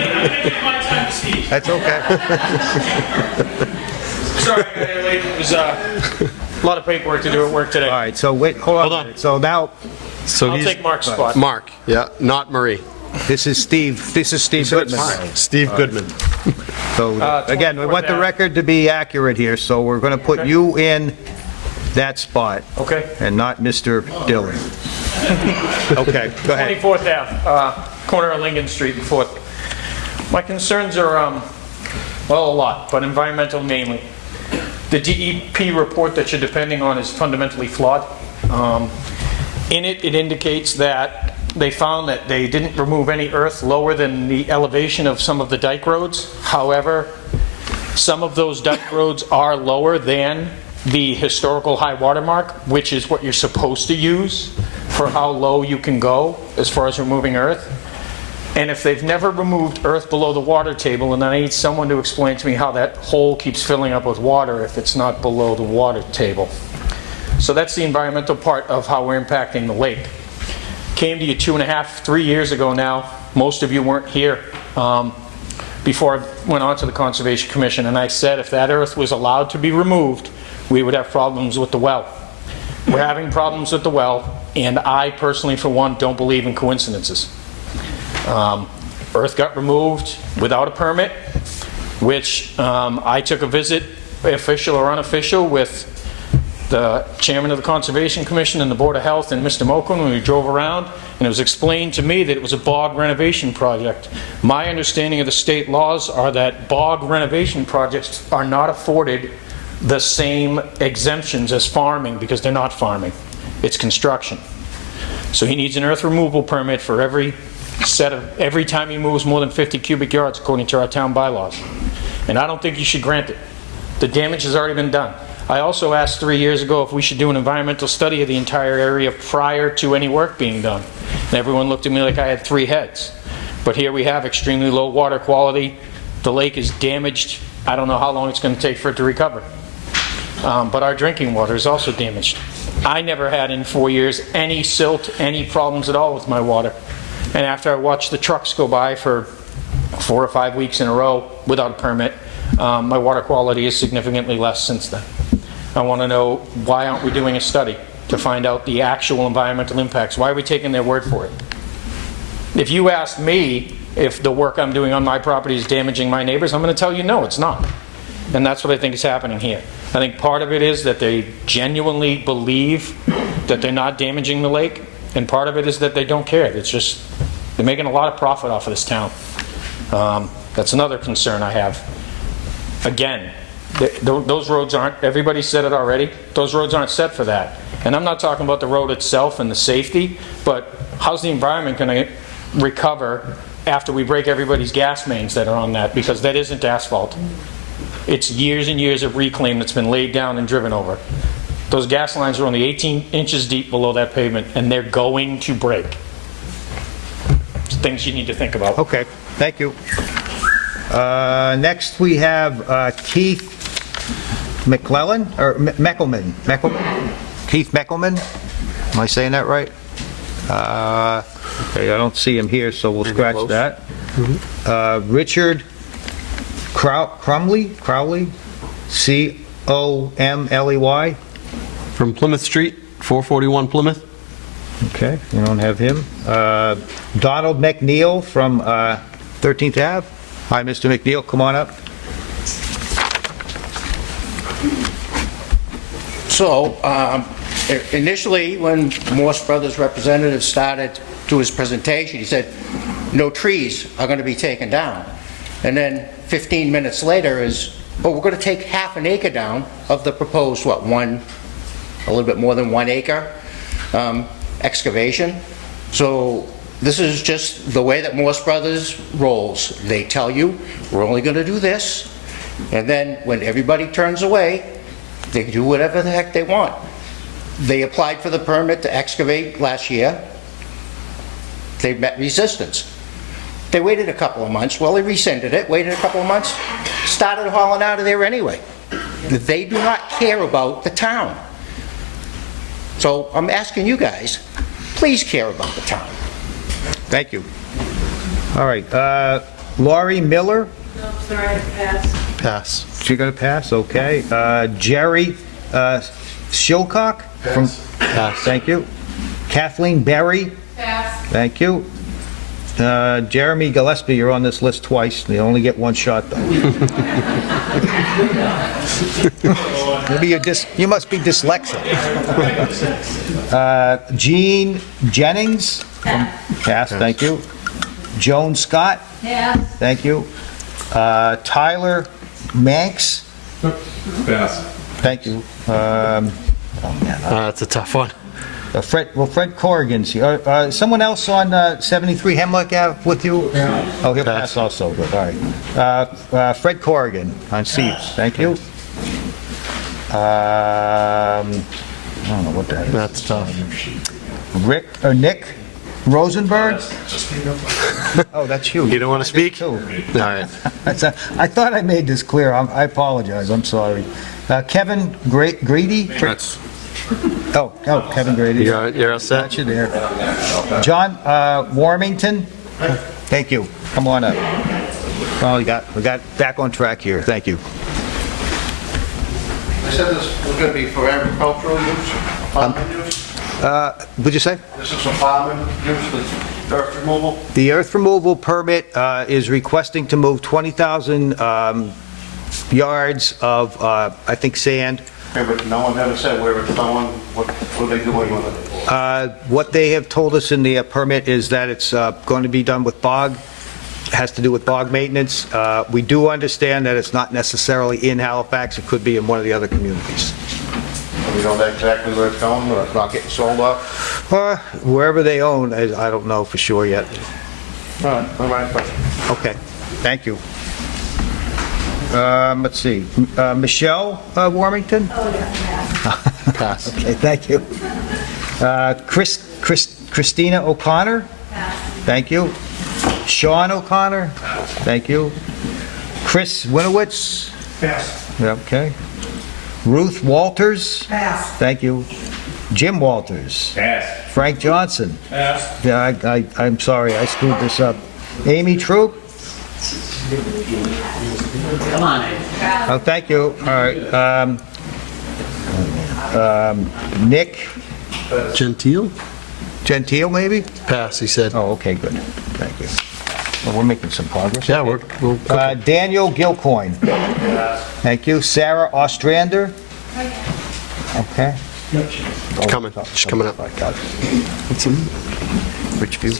gonna give my time to speak. That's okay. Sorry, I got here late. It was a lot of paperwork to do at work today. All right, so wait, hold on. Hold a on. minute. So now, So I'll take Mark's spot. Mark, yeah, not Marie. this is Steve Goodman. Steve Goodman. So again, we want the record to be accurate here, so we're going to put you in that spot. Okay. And not Mr. Dillon. Okay, go ahead. 24th Ave, corner of Lincoln Street and 4th. My concerns are, well, a lot, but environmental mainly. The DEP report that you're depending on is fundamentally flawed. In it, it indicates that they found that they didn't remove any earth lower than the elevation of some of the dike roads. However, some of those dike roads are lower than the historical high water mark, which is what you're supposed to use for how low you can go as far as removing earth. And if they've never removed earth below the water table, and I need someone to explain to me how that hole keeps filling up with water if it's not below the water table. So that's the environmental part of how we're impacting the lake. Came to you 2.5, 3 years ago now. Most of you weren't here before I went on to the Conservation Commission, and I said if that earth was allowed to be removed, we would have problems with the well. We're having problems with the well, and I personally, for one, don't believe in coincidences. Earth got removed without a permit, which I took a visit, official or unofficial, with the chairman of the Conservation Commission and the Board of Health and Mr. Moquin when we drove around, and it was explained to me that it was a bog renovation project. My understanding of the state laws are that bog renovation projects are not afforded the same exemptions as farming because they're not farming. It's construction. So he needs an earth removal permit for every time he moves more than 50 cubic yards according to our town bylaws. And I don't think you should grant it. The damage has already been done. I also asked 3 years ago if we should do an environmental study of the entire area prior to any work being done. And everyone looked at me like I had 3 heads. But here we have extremely low water quality. The lake is damaged. I don't know how long it's going to take for it to recover. But our drinking water is also damaged. I never had in 4 years any silt, any problems at all with my water. And after I watched the trucks go by for 4 or 5 weeks in a row without a permit, my water quality is significantly less since then. I want to know, why aren't we doing a study to find out the actual environmental impacts? Why are we taking their word for it? If you ask me if the work I'm doing on my property is damaging my neighbors, I'm going to tell you no, it's not. And that's what I think is happening here. I think part of it is that they genuinely believe that they're not damaging the lake, and part of it is that they don't care. It's just, they're making a lot of profit off of this town. That's another concern I have. Again, those roads aren't, everybody said it already, those roads aren't set for that. And I'm not talking about the road itself and the safety, but how's the environment going to recover after we break everybody's gas mains that are on that? Because that isn't asphalt. It's years and years of reclaim that's been laid down and driven over. Those gas lines are only 18 inches deep below that pavement, and they're going to break. It's things you need to think about. Okay, thank you. Next, we have Keith McClellan, or Meckelman. Keith Meckelman? Am I saying that right? Okay, I don't see him here, so we'll scratch that. Richard Crowley? C-O-M-L-E-Y? From Plymouth Street, 441 Plymouth. Okay, you don't have him. Donald McNeil from 13th Ave. Hi, Mr. McNeil, come on up. So, initially, when Morse Brothers representative started to his presentation, he said, no trees are going to be taken down. And then 15 minutes later is, oh, we're going to take half an acre down of the proposed, a little bit more than 1 acre excavation. So this is just the way that Morse Brothers rolls. They tell you, we're only going to do this, and then when everybody turns away, they do whatever the heck they want. They applied for the permit to excavate last year. They met resistance. They waited a couple of months. Well, they rescinded it, waited a couple of months, started hauling out of there anyway. They do not care about the town. So I'm asking you guys, please care about the town. Thank you. All right, Laurie Miller? No, sorry, pass. Pass. She gonna pass, okay. Jerry Shilcock? Pass. Thank you. Kathleen Berry? Pass. Thank you. Jeremy Gillespie, you're on this list twice. You only get one shot, though. Maybe you must be dyslexic. Jean Jennings? Pass, thank you. Joan Scott? Pass. Thank you. Tyler Manx? Pass. Thank you. That's a tough one. Fred Corrigan's here. Someone else on 73 Hemlock Ave with you? Oh, he'll pass also, good, all right. Fred Corrigan on C. Thank you. I don't know what that is. That's tough. Nick Rosenberg? Oh, that's you. You don't want to speak? Too. All right. I thought I made this clear. I apologize. I'm sorry. Kevin Grady? Oh, Kevin Grady. You're all set? Got you there. John Warmington? Thank you. Come on up. Well, we got back on track here. Thank you. I said this was going to be for agricultural use, farming use. What'd you say? This is for farming use, the earth removal. The earth removal permit is requesting to move 20,000 yards of, I think, sand. Yeah, but no one ever said where it's going, what are they doing with it? What they have told us in the permit is that it's going to be done with bog, has to do with bog maintenance. We do understand that it's not necessarily in Halifax, it could be in one of the other communities. We don't know exactly where it's going, or it's not getting sold off? Wherever they own, I don't know for sure yet. All right. Okay, thank you. Let's see, Michelle Warmington? Oh, yeah, Pass. Okay, thank you. Christina O'Connor? pass. Thank you. Sean O'Connor? Thank you. Chris Winowitz? Pass. Okay. Ruth Walters? Pass. Thank you. Jim Walters? Pass. Frank Johnson? Pass. Yeah, I'm sorry, I screwed this up. Amy Troop? Come on. Oh, thank you. All right. Nick Gentile, maybe? Pass, he said. Oh, okay, good. Thank you. Well, we're making some progress. Yeah, we'll Daniel Gilcoin. Thank you. Sarah Ostrander. Okay. coming. She's coming up. I got it. Richview.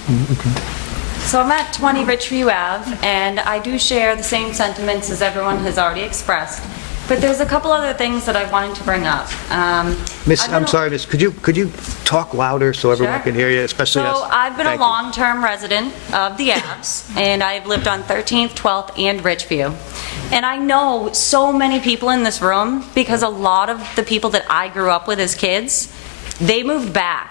So I'm at 20 Richview Ave, and I do share the same sentiments as everyone has already expressed. But there's a couple other things that I wanted to bring up. Miss, I'm sorry, Miss, could you talk louder so everyone Sure. can hear you, especially us? So I've been Thank a you. long-term resident of the Avs, and I've lived on 13th, 12th, and Richview. And I know so many people in this room because a lot of the people that I grew up with as kids, they moved back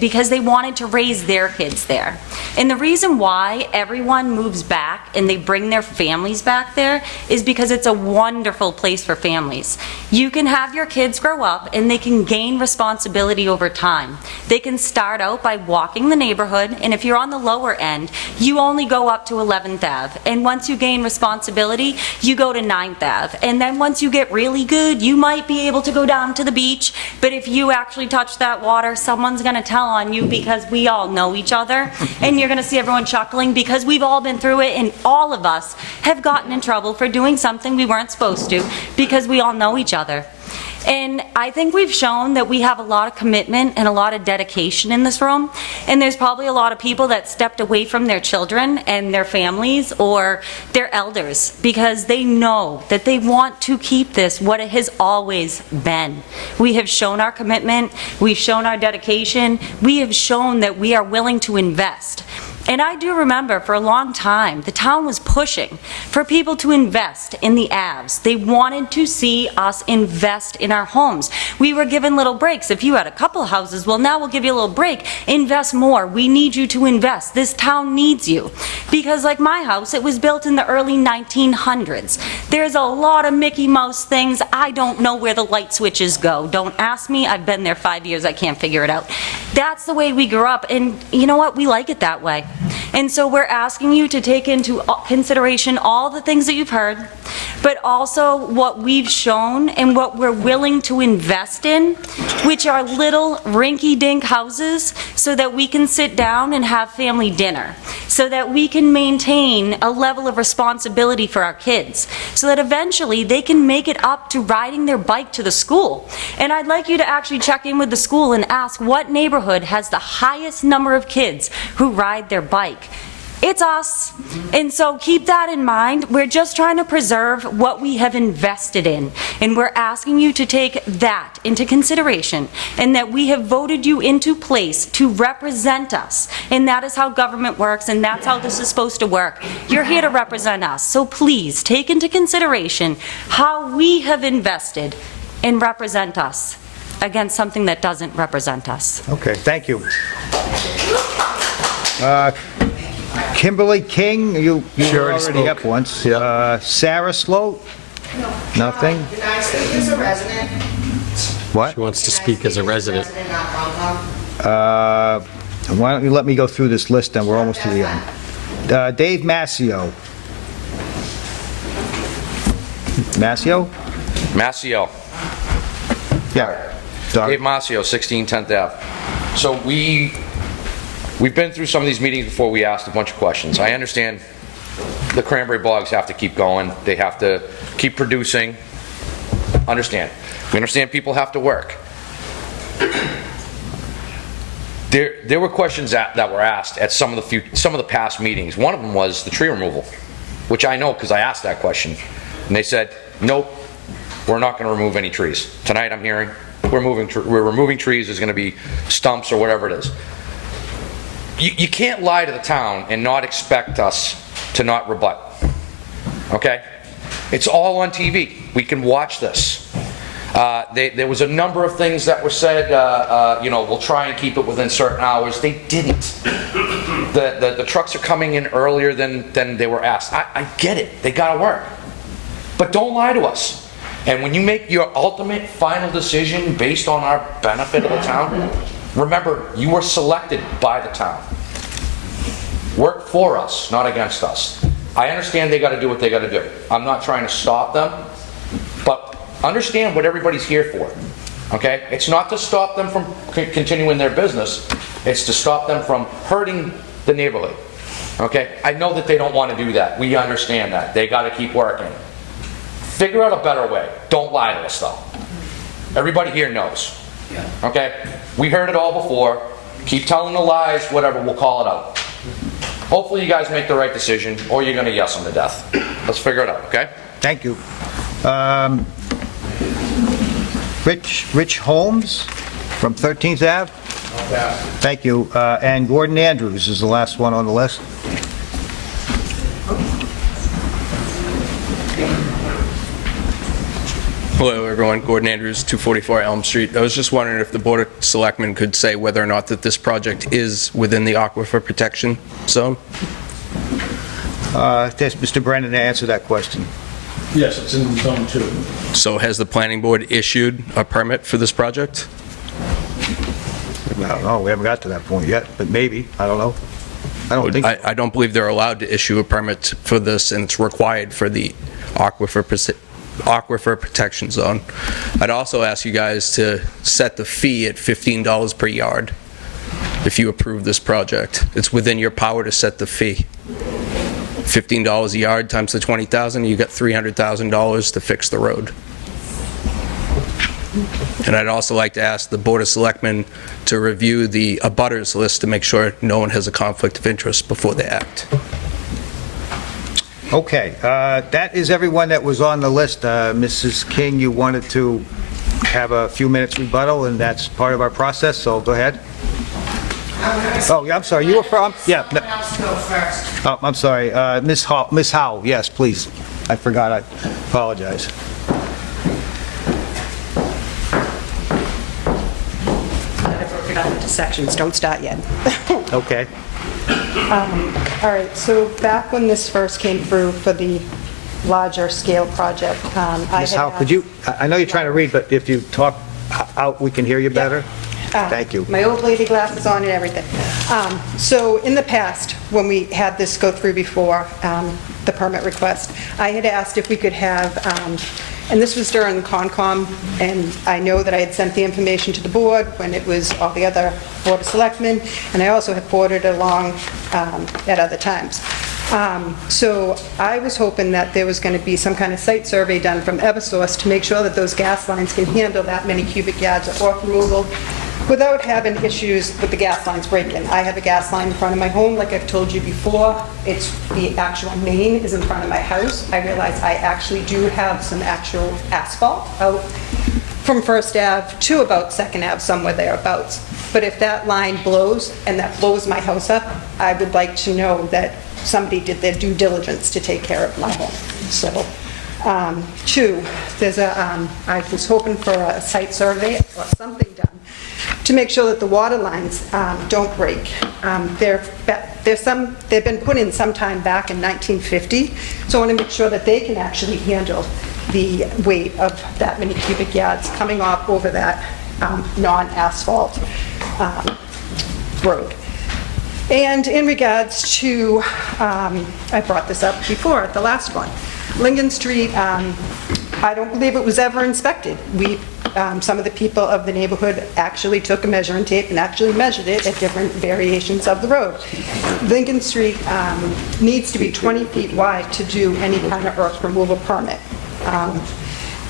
because they wanted to raise their kids there. And the reason why everyone moves back and they bring their families back there is because it's a wonderful place for families. You can have your kids grow up and they can gain responsibility over time. They can start out by walking the neighborhood, and if you're on the lower end, you only go up to 11th Ave. And once you gain responsibility, you go to 9th Ave. And then once you get really good, you might be able to go down to the beach, but if you actually touch that water, someone's gonna tell tell on you because we all know each other, and you're going to see everyone chuckling because we've all been through it, and all of us have gotten in trouble for doing something we weren't supposed to because we all know each other. And I think we've shown that we have a lot of commitment and a lot of dedication in this room. And there's probably a lot of people that stepped away from their children and their families or their elders because they know that they want to keep this what it has always been. We have shown our commitment, we've shown our dedication, we have shown that we are willing to invest. And I do remember for a long time, the town was pushing for people to invest in the Avs. They wanted to see us invest in our homes. We were given little breaks. If you had a couple of houses, well, now we'll give you a little break. Invest more. We need you to invest. This town needs you. Because like my house, it was built in the early 1900s. There's a lot of Mickey Mouse things. I don't know where the light switches go. Don't ask me. I've been there 5 years. I can't figure it out. That's the way we grew up. And you know what? We like it that way. And so we're asking you to take into consideration all the things that you've heard, but also what we've shown and what we're willing to invest in, which are little rinky-dink houses so that we can sit down and have family dinner, so that we can maintain a level of responsibility for our kids, so that eventually they can make it up to riding their bike to the school. And I'd like you to actually check in with the school and ask what neighborhood has the highest number of kids who ride their bike. It's us. And so keep that in mind. We're just trying to preserve what we have invested in. And we're asking you to take that into consideration and that we have voted you into place to represent us. And that is how government works, and that's how this is supposed to work. You're here to represent us. So please take into consideration how we have invested and represent us against something that doesn't represent us. Okay, thank you. Kimberly King, you were already up once. Sarah Sloat? Nothing? Can I speak as a resident? What? She wants to speak as a resident. Why don't you let me go through this list, and we're almost to the end. Dave Massio. Massio? Massio. Yeah. Dave Massio, 16 10th Ave. So we've been through some of these meetings before. We asked a bunch of questions. I understand the cranberry bogs have to keep going. They have to keep producing. Understand. We understand people have to work. There were questions that were asked at some of the past meetings. One of them was the tree removal, which I know because I asked that question. And they said, nope, we're not going to remove any trees. Tonight I'm hearing we're removing trees. There's going to be stumps or whatever it is. You can't lie to the town and not expect us to not rebut. Okay? It's all on TV. We can watch this. There was a number of things that were said, we'll try and keep it within certain hours. They didn't. The trucks are coming in earlier than they were asked. I get it. They got to work. But don't lie to us. And when you make your ultimate final decision based on our benefit of the town, remember, you were selected by the town. Work for us, not against us. I understand they got to do what they got to do. I'm not trying to stop them, but understand what everybody's here for. Okay? It's not to stop them from continuing their business. It's to stop them from hurting the neighborhood. Okay? I know that they don't want to do that. We understand that. They got to keep working. Figure out a better way. Don't lie to us, though. Everybody here knows. Okay? We heard it all before. Keep telling the lies, whatever, we'll call it out. Hopefully you guys make the right decision, or you're going to yes them to death. Let's figure it out, okay? Thank you. Rich Holmes from 13th Ave? Thank you. And Gordon Andrews is the last one on the list. Hello, everyone. Gordon Andrews, 244 Elm Street. I was just wondering if the Board of Selectmen could say whether or not that this project is within the aquifer protection zone? There's Mr. Brennan to answer that question. Yes, it's in zone 2. So has the planning board issued a permit for this project? I don't know. We haven't got to that point yet, but maybe. I don't know. I don't think so. I don't believe they're allowed to issue a permit for this, and it's required for the aquifer protection zone. I'd also ask you guys to set the fee at $15 per yard. if you approve this project. It's within your power to set the fee. $15 a yard times the 20,000, you got $300,000 to fix the road. And I'd also like to ask the Board of Selectmen to review the abutters list to make sure no one has a conflict of interest before they act. Okay, that is everyone that was on the list. Mrs. King, you wanted to have a few minutes rebuttal, and that's part of our process, so go ahead. Oh, yeah, I'm sorry, you were from? Yeah. Someone else go first. Oh, I'm sorry, Ms. Howe, yes, please. I forgot, I apologize. I broke it up into sections, don't start yet. Okay. All right, so back when this first came through for the larger scale project, I Ms. had Howe, could you, I know you're trying to read, but if you talk out, we can hear you better? Thank you. My old lady glasses on and everything. So in the past, when we had this go through before, the permit request, I had asked if we could have, and this was during Concom, and I know that I had sent the information to the board when it was all the other Board of Selectmen, and I also had forwarded it along at other times. So I was hoping that there was going to be some kind of site survey done from Eversource to make sure that those gas lines can handle that many cubic yards of earth removal without having issues with the gas lines breaking. I have a gas line in front of my home, like I've told you before. It's the actual main is in front of my house. I realize I actually do have some actual asphalt out from First Ave to about Second Ave, somewhere thereabouts. But if that line blows and that blows my house up, I would like to know that somebody did their due diligence to take care of my home. So, two, there's a, I was hoping for a site survey or something done to make sure that the water lines don't break. They've been put in sometime back in 1950, so I want to make sure that they can actually handle the weight of that many cubic yards coming off over that non-asphalt road. And in regards to, I brought this up before at the last one, Lincoln Street, I don't believe it was ever inspected. Some of the people of the neighborhood actually took a measuring tape and actually measured it at different variations of the road. Lincoln Street needs to be 20 feet wide to do any kind of earth removal permit.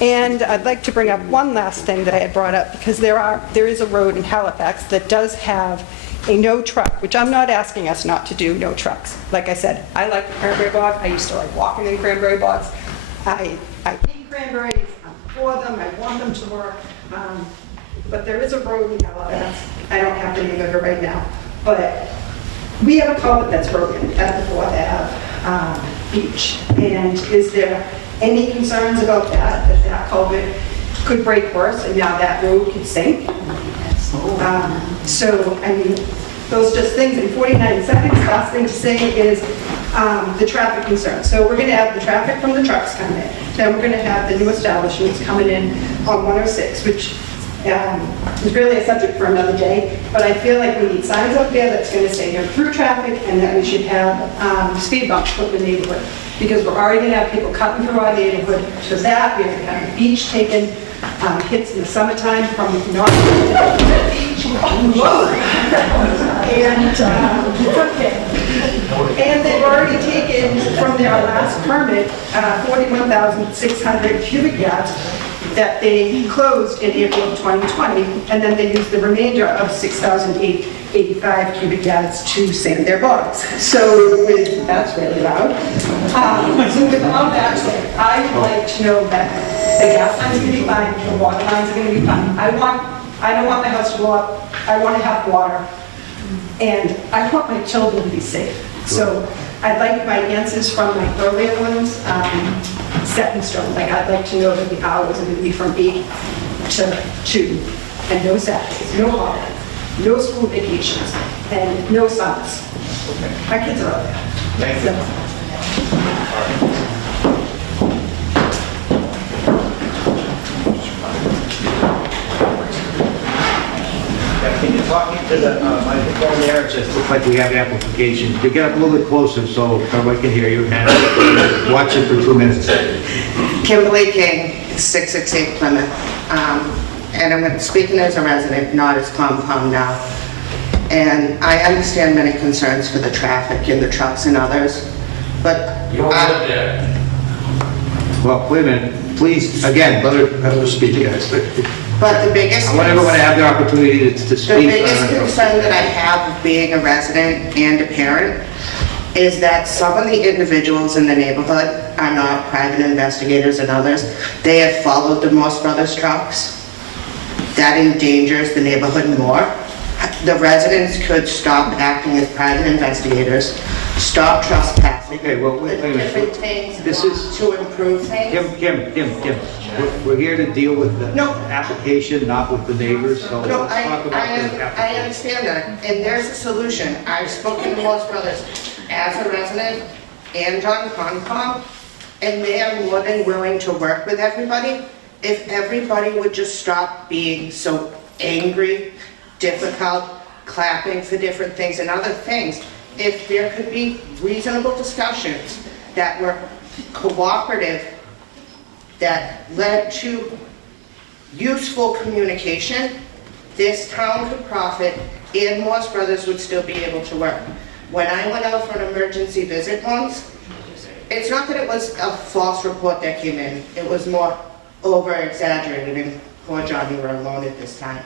And I'd like to bring up one last thing that I had brought up, because there is a road in Halifax that does have a no truck, which I'm not asking us not to do no trucks. Like I said, I like the cranberry bog. I used to like walking in cranberry bogs. I eat cranberries. I'm for them. I want them to work. But there is a road in Halifax. I don't have the name of it right now. But we have a culvert that's broken at the 4th Ave beach. And is there any concerns about that culvert could break worse and now that road could sink? So, I mean, those just things in 49 seconds. Last thing to say is the traffic concern. So we're going to have the traffic from the trucks coming in. Then we're going to have the new establishments coming in on 106, which is really a subject for another day. But I feel like we need signs up there that's going to say no through traffic, and that we should have speed bumps put in the neighborhood. Because we're already going to have people cutting through our neighborhood to that. We're going to have the beach taken. Hits in the summertime from not the beach. And they've already taken from their last permit 41,600 cubic yards that they closed in April of 2020, and then they used the remainder of 6,885 cubic yards to sand their bogs. So that's really loud. So without that, I would like to know that the gas lines are going to be fine, the water lines are going to be fine. I don't want my house to blow up. I want to have water. And I want my children to be safe. So I'd like my answers from my earlier ones set in stone. Like, I'd like to know that the hours are going to be from 8 to 2, and no Saturdays, no holidays, no school vacations, and no summers. My kids are out there. Thank you. Can you talk into the microphone there? It looks like we have amplification. You get up a little bit closer so everybody can hear you, and watch it for 2 minutes. Kimberly King, 668 Plymouth. And I'm speaking as a resident, not as compound now. And I understand many concerns for the traffic and the trucks and others, but You don't live there. Well, wait a minute, please, again, let her speak, guys. but the biggest... I want everyone to have the opportunity to speak. The biggest concern that I have of being a resident and a parent is that some of the individuals in the neighborhood are not private investigators and others. They have followed the Morse Brothers trucks. That endangers the neighborhood more. The residents could stop acting as private investigators, stop trespassing. Okay, well, wait a minute. Different things This is- to improve things. Kim, we're here to deal with the application, not with the neighbors, so No, let's talk about the I application. understand that, and there's a solution. I've spoken to Morse Brothers as a resident and on Concom, and they are more than willing to work with everybody. If everybody would just stop being so angry, difficult, clapping for different things and other things, if there could be reasonable discussions that were cooperative, that led to useful communication, this town could profit and Morse Brothers would still be able to work. When I went out for an emergency visit once, it's not that it was a false report that came in, it was more over-exaggerated, and poor John, you were alone at this time.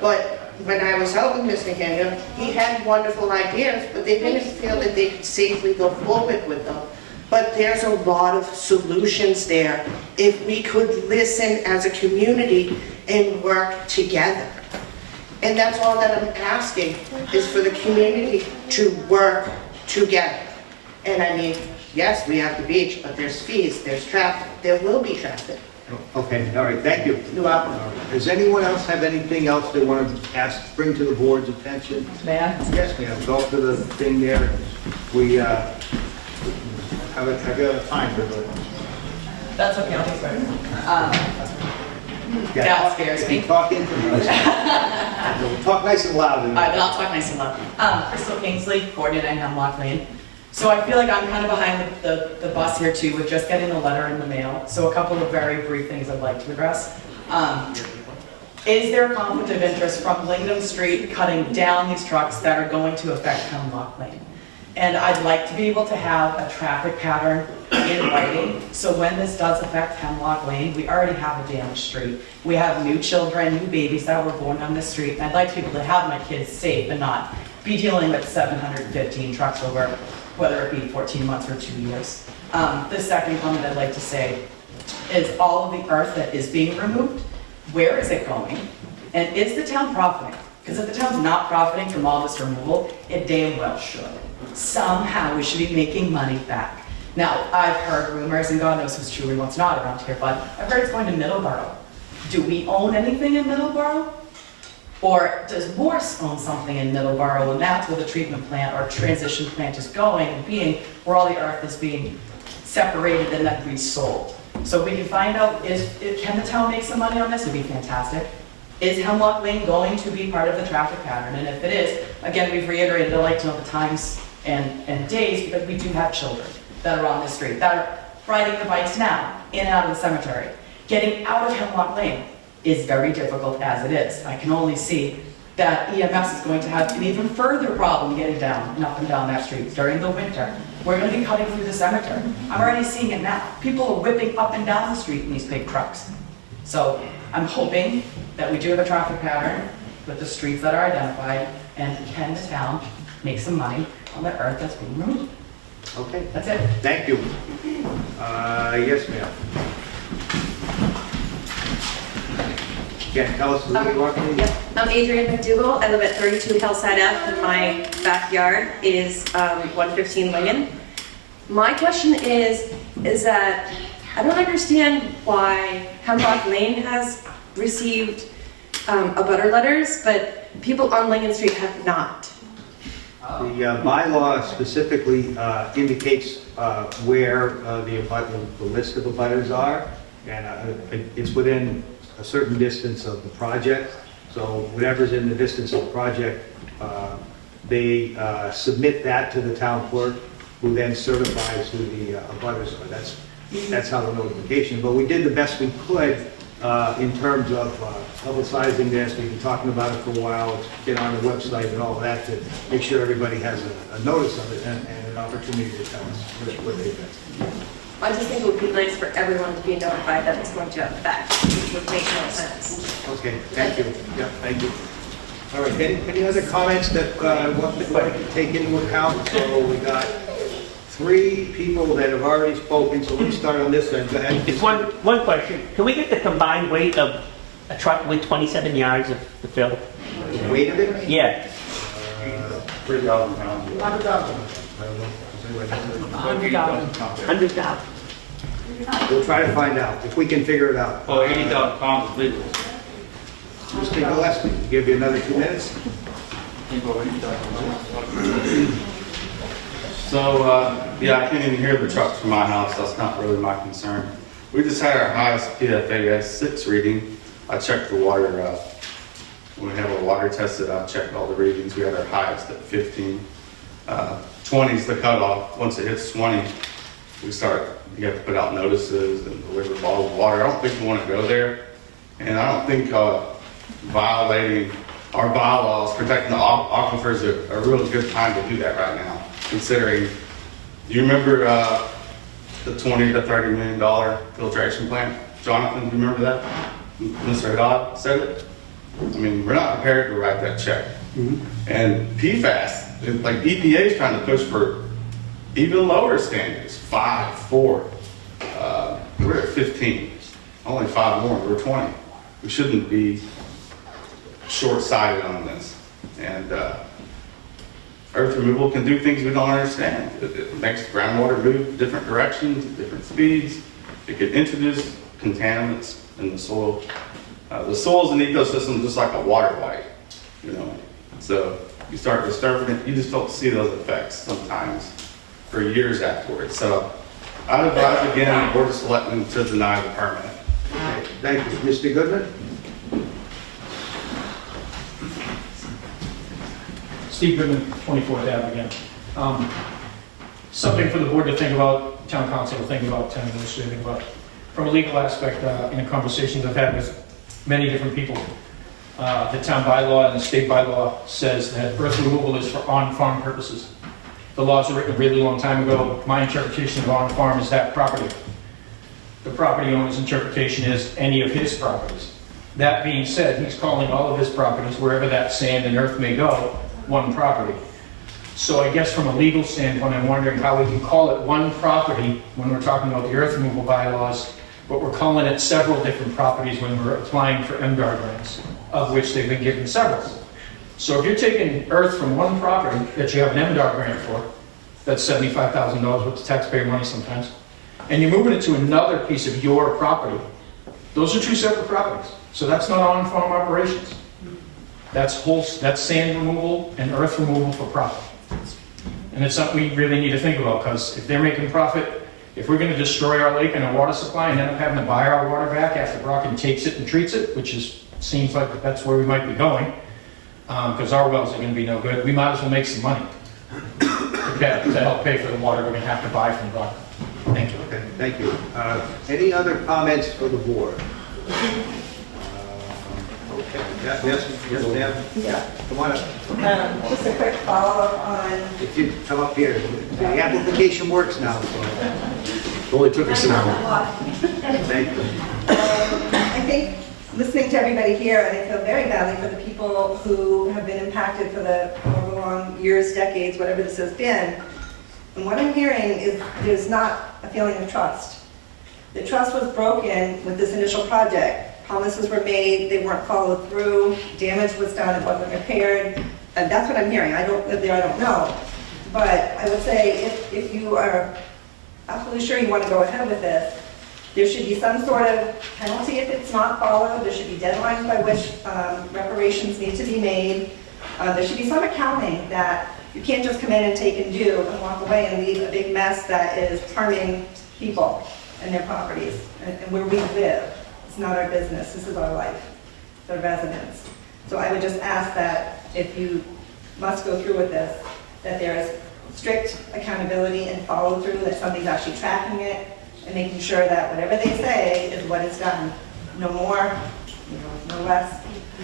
But when I was out with Mr. Hingham, he had wonderful ideas, but they didn't feel that they could safely go forward with them. But there's a lot of solutions there if we could listen as a community and work together. And that's all that I'm asking, is for the community to work together. And I mean, yes, we have the beach, but there's fees, there's traffic, there will be traffic. Okay, all right, thank you. You're welcome. Does anyone else have anything else they want to ask, bring to the board's attention? May I? Yes, ma'am, go to the thing there. We have a time for the... That's okay, I'll be quick. Yeah, That scares me. Talk into us. Talk nice and loud. All right, then I'll talk nice and loud. Crystal Kingsley, 49 Hemlock Lane. So I feel like I'm kind of behind the bus here too with just getting the letter in the mail. So a couple of very brief things I'd like to address. Is there a conflict of interest from Lingham Street cutting down these trucks that are going to affect Hemlock Lane? And I'd like to be able to have a traffic pattern in writing, so when this does affect Hemlock Lane, we already have a damaged street. We have new children, new babies that were born on this street, and I'd like to be able to have my kids safe and not be dealing with 715 trucks over, whether it be 14 months or 2 years. The second comment I'd like to say is all of the earth that is being removed, where is it going? And is the town profiting? Because if the town's not profiting from all this removal, it damn well should. Somehow we should be making money back. Now, I've heard rumors, and God knows who's true and what's not around here, but I've heard it's going to Middleborough. Do we own anything in Middleborough? Or does Morse own something in Middleborough, and that's where the treatment plant or transition plant is going and being, where all the earth is being separated and then resold? So if we can find out, can the town make some money on this? It'd be fantastic. Is Hemlock Lane going to be part of the traffic pattern? And if it is, again, we've reiterated, I'd like to know the times and days, because we do have children that are on this street, that are riding the bikes now, in and out of the cemetery. Getting out of Hemlock Lane is very difficult as it is. I can only see that EMS is going to have an even further problem getting down and up and down that street during the winter. We're going to be cutting through the cemetery. I'm already seeing it now. People are whipping up and down the street in these big trucks. So I'm hoping that we do have a traffic pattern with the streets that are identified, and can the town make some money on the earth that's being removed? Okay. That's it. Thank you. Yes, ma'am. Can tell us who you are, please? I'm Adrienne McDougall. I live at 32 Hillside Ave, and my backyard is 115 Lincoln. My question is that I don't understand why Hemlock Lane has received abutter letters, but people on Lincoln Street have not. The bylaw specifically indicates where the list of abutters are, and it's within a certain distance of the project. So whatever's in the distance of the project, they submit that to the town clerk, who then certifies who the abutters are. That's how the notification. But we did the best we could in terms of publicizing this. We've been talking about it for a while. Get on the website and all that to make sure everybody has a notice of it and an opportunity to tell us what they think. I just think it would be nice for everyone to be notified that it's going to affect. It would make no sense. Okay, thank you. Yeah, thank you. All right, any other comments that want to take into account? So we got 3 people that have already spoken, so let's start on this end. Go ahead. Just one question. Can we get the combined weight of a truck with 27 yards of the fill? The weight of it? Yeah. 3,000 pounds. 100,000. 100,000. We'll try to find out, if we can figure it out. Oh, 80,000 pounds is legal. Mr. Gillespie, we'll give you another 2 minutes. So, yeah, I can't even hear the trucks from my house. That's not really my concern. We just had our highest PFAS 6 reading. I checked the water, when we have our water tested, I checked all the readings. We had our highest at 15. 20 is the cutoff. Once it hits 20, you have to put out notices and deliver bottles of water. I don't think we want to go there. And I don't think violating our bylaws, protecting the aquifers is a really good time to do that right now. Considering, do you remember the $20 to $30 million filtration plant? Jonathan, do you remember that? Mr. Haddad said it. I mean, we're not prepared to write that check. And PFAS, like EPA is trying to push for even lower standards, 5, 4. We're at 15, only 5 more, we're 20. We shouldn't be short-sighted on this. And earth removal can do things we don't understand. It makes groundwater move different directions, different speeds. It could introduce contaminants in the soil. The soil is an ecosystem just like a water bite, you know. So you start disturbing it, you just don't see those effects sometimes for years afterwards. So I'd advise again the Board of Selectmen to deny the permit. Okay, thank you. Mr. Goodman? Steve Goodman, 24th Ave again. Something for the board to think about, town council to think about, town administrator to think about. From a legal aspect, in the conversations I've had with many different people, the town bylaw and the state bylaw says that earth removal is for on-farm purposes. The laws were written a really long time ago. My interpretation of on-farm is that property. The property owner's interpretation is any of his properties. That being said, he's calling all of his properties, wherever that sand and earth may go, one property. So I guess from a legal standpoint, I'm wondering how we can call it one property when we're talking about the earth removal bylaws, but we're calling it several different properties when we're applying for MDR grants, of which they've been given several. So if you're taking earth from one property that you have an MDR grant for, that's $75,000 worth of taxpayer money sometimes, and you're moving it to another piece of your property, those are 2 separate properties. So that's not on-farm operations. That's sand removal and earth removal for profit. And it's something we really need to think about, because if they're making profit, if we're going to destroy our lake and our water supply and end up having to buy our water back after Brockton takes it and treats it, which seems like that's where we might be going, because our wells are going to be no good, we might as well make some money to help pay for the water we're going to have to buy from Brockton. Thank you. Okay, thank you. Any other comments for the board? Okay, yes, ma'am? Yeah. Come on up. Just a quick follow-up on, If you come up here, the application works now. So. Only took us an hour. Thank you. I think, listening to everybody here, and I feel very badly for the people who have been impacted for the however long years, decades, whatever this has been. And what I'm hearing is there's not a feeling of trust. The trust was broken with this initial project. Promises were made, they weren't followed through, damage was done, it wasn't repaired. And that's what I'm hearing. I don't live there, I don't know. But I would say if you are absolutely sure you want to go ahead with this, there should be some sort of penalty if it's not followed. There should be deadlines by which reparations need to be made. There should be some accounting that you can't just come in and take and do and walk away and leave a big mess that is harming people and their properties and where we live. It's not our business. This is our life, the residents. So I would just ask that if you must go through with this, that there is strict accountability and follow through, that somebody's actually tracking it and making sure that whatever they say is what is done. no more, no less,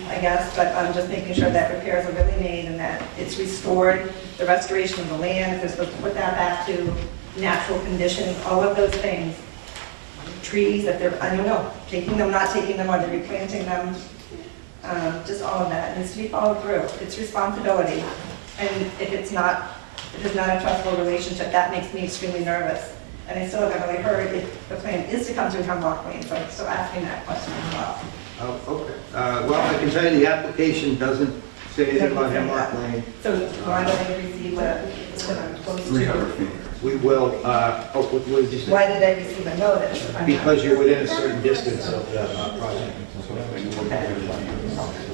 I guess, but I'm just making sure that repairs are really made and that it's restored, the restoration of the land, if they're supposed to put that back to natural conditions, all of those things. Trees, if they're, I don't know, taking them, not taking them, or they're replanting them, just all of that needs to be followed through. It's responsibility, and if it's not a trustful relationship, that makes me extremely nervous. And I still haven't really heard if the plan is to come through Hemlock Lane, so I'm still asking that question as well. Okay. Well, I can tell you the application doesn't say anything about Hemlock Lane. So why don't I receive what I'm supposed to? 300 feet. We will, what did you say? Why did I receive a notice? Because you're within a certain distance of the project.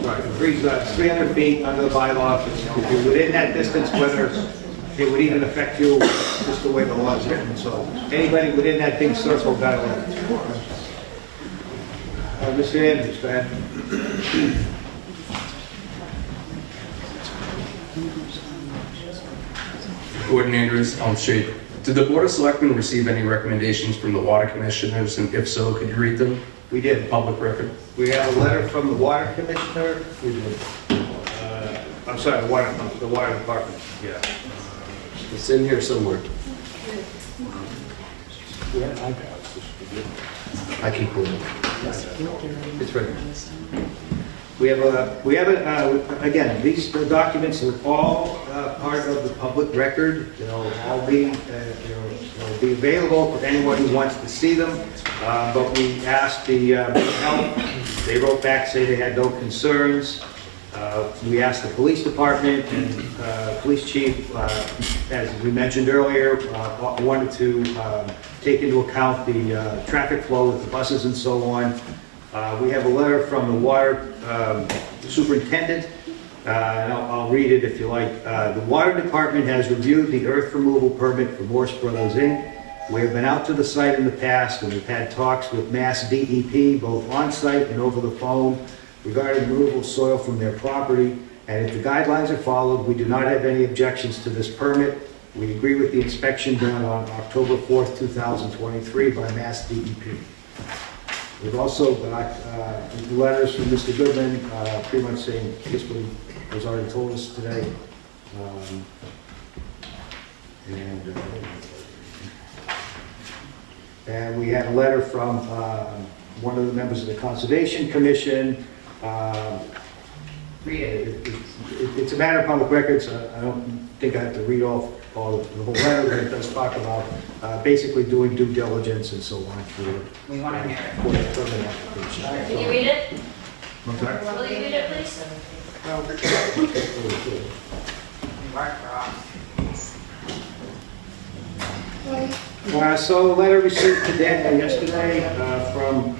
Right, 300 feet under the bylaw, if you're within that distance, whether it would even affect you, just the way the law is written. So anybody within that big circle got to Mr. Andrews, go ahead. Gordon Andrews, Elm Street. Did the Board of Selectmen receive any recommendations from the water commissioners, and if so, could you read them? We did. Public record. We have a letter from the water commissioner. I'm sorry, the water department. Yeah. It's in here somewhere. I can prove it. It's right. We have again, these documents are all part of the public record. They'll all be, they'll be available for anyone who wants to see them. But we asked the health, they wrote back, say they had no concerns. We asked the police department and police chief, as we mentioned earlier, wanted to take into account the traffic flow with the buses and so on. We have a letter from the water superintendent, and I'll read it if you like. The water department has reviewed the earth removal permit for Morse Brothers Inc. We have been out to the site in the past, and we've had talks with Mass DEP, both on-site and over the phone, regarding removal of soil from their property. And if the guidelines are followed, we do not have any objections to this permit. We agree with the inspection done on October 4th, 2023 by Mass DEP. We've also got letters from Mr. Goodman, pretty much saying just what he has already told us today. And we had a letter from one of the members of the Conservation Commission. Read it. It's a matter of public records. I don't think I have to read off all of the whole letter, but it does talk about basically doing due diligence and so on for We want to hear for the permit application. Can you read it? I'm sorry? Will you read it, please? So a letter received today, yesterday, from,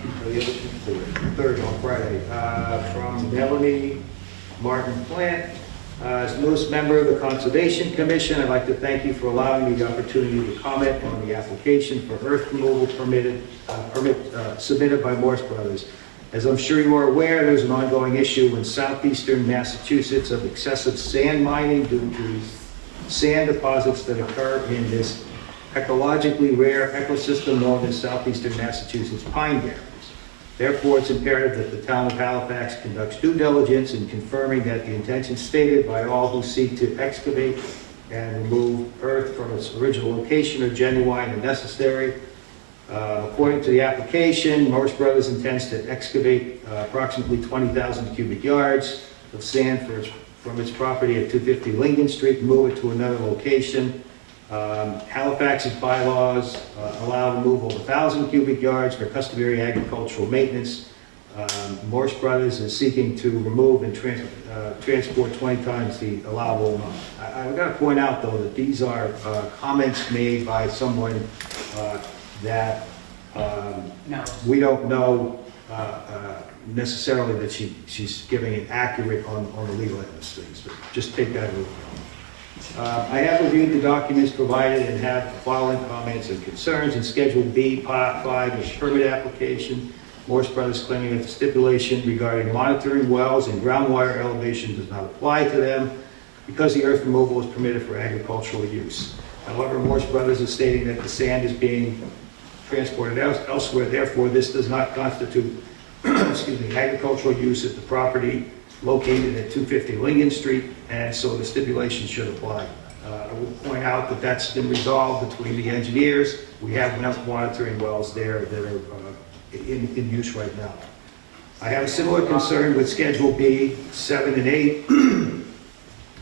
third on Friday, from Melanie Martin Plant. As newest member of the Conservation Commission, I'd like to thank you for allowing me the opportunity to comment on the application for earth removal permit submitted by Morse Brothers. As I'm sure you are aware, there's an ongoing issue in southeastern Massachusetts of excessive sand mining due to sand deposits that occur in this ecologically rare ecosystem known as southeastern Massachusetts pine barrens. Therefore, it's imperative that the town of Halifax conducts due diligence in confirming that the intention stated by all who seek to excavate and remove earth from its original location are genuine and necessary. According to the application, Morse Brothers intends to excavate approximately 20,000 cubic yards of sand from its property at 250 Lincoln Street and move it to another location. Halifax's bylaws allow removal of 1,000 cubic yards for customary agricultural maintenance. Morse Brothers is seeking to remove and transport 20 times the allowable amount. I've got to point out, though, that these are comments made by someone that we don't know necessarily that she's giving it accurate on the legal end of things, but just take that with you. I have reviewed the documents provided and have the following comments and concerns. In Schedule B, Part 5, is permit application. Morse Brothers claiming that the stipulation regarding monitoring wells and groundwater elevation does not apply to them because the earth removal is permitted for agricultural use. However, Morse Brothers is stating that the sand is being transported elsewhere. Therefore, this does not constitute excuse me, agricultural use at the property located at 250 Lincoln Street, and so the stipulation should apply. I will point out that that's been resolved between the engineers. We have enough monitoring wells there that are in use right now. I have a similar concern with Schedule B, 7 and 8.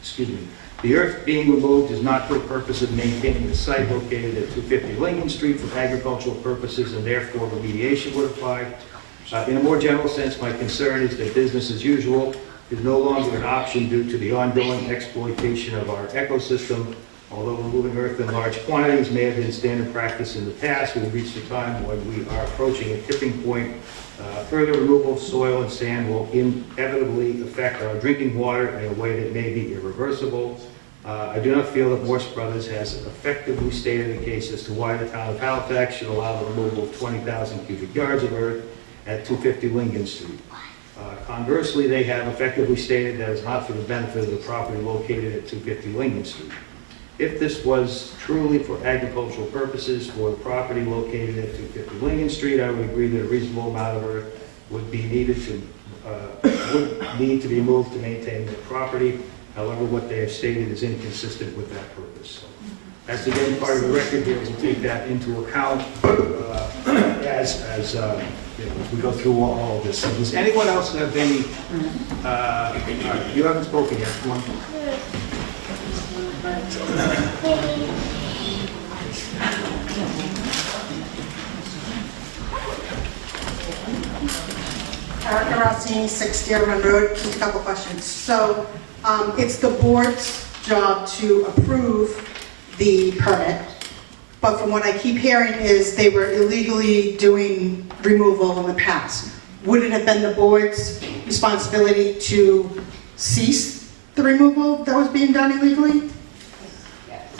Excuse me. The earth being removed is not for the purpose of maintaining the site located at 250 Lincoln Street for agricultural purposes, and therefore remediation would apply. In a more general sense, my concern is that business as usual is no longer an option due to the ongoing exploitation of our ecosystem. Although removing earth in large quantities may have been standard practice in the past, we've reached a time when we are approaching a tipping point. Further removal of soil and sand will inevitably affect our drinking water in a way that may be irreversible. I do not feel that Morse Brothers has effectively stated the case as to why the town of Halifax should allow the removal of 20,000 cubic yards of earth at 250 Lincoln Street. Conversely, they have effectively stated that it's not for the benefit of the property located at 250 Lincoln Street. If this was truly for agricultural purposes for the property located at 250 Lincoln Street, I would agree that a reasonable amount of earth would need to be moved to maintain the property. However, what they have stated is inconsistent with that purpose. So, as the getting part of the record here, we'll take that into account as we go through all of this. So does anyone else have any? You haven't spoken yet. Come on. Erica Rossini, 6 Dearman Road. Just a couple questions. So it's the board's job to approve the permit, but from what I keep hearing is they were illegally doing removal in the past. Would it have been the board's responsibility to cease the removal that was being done illegally?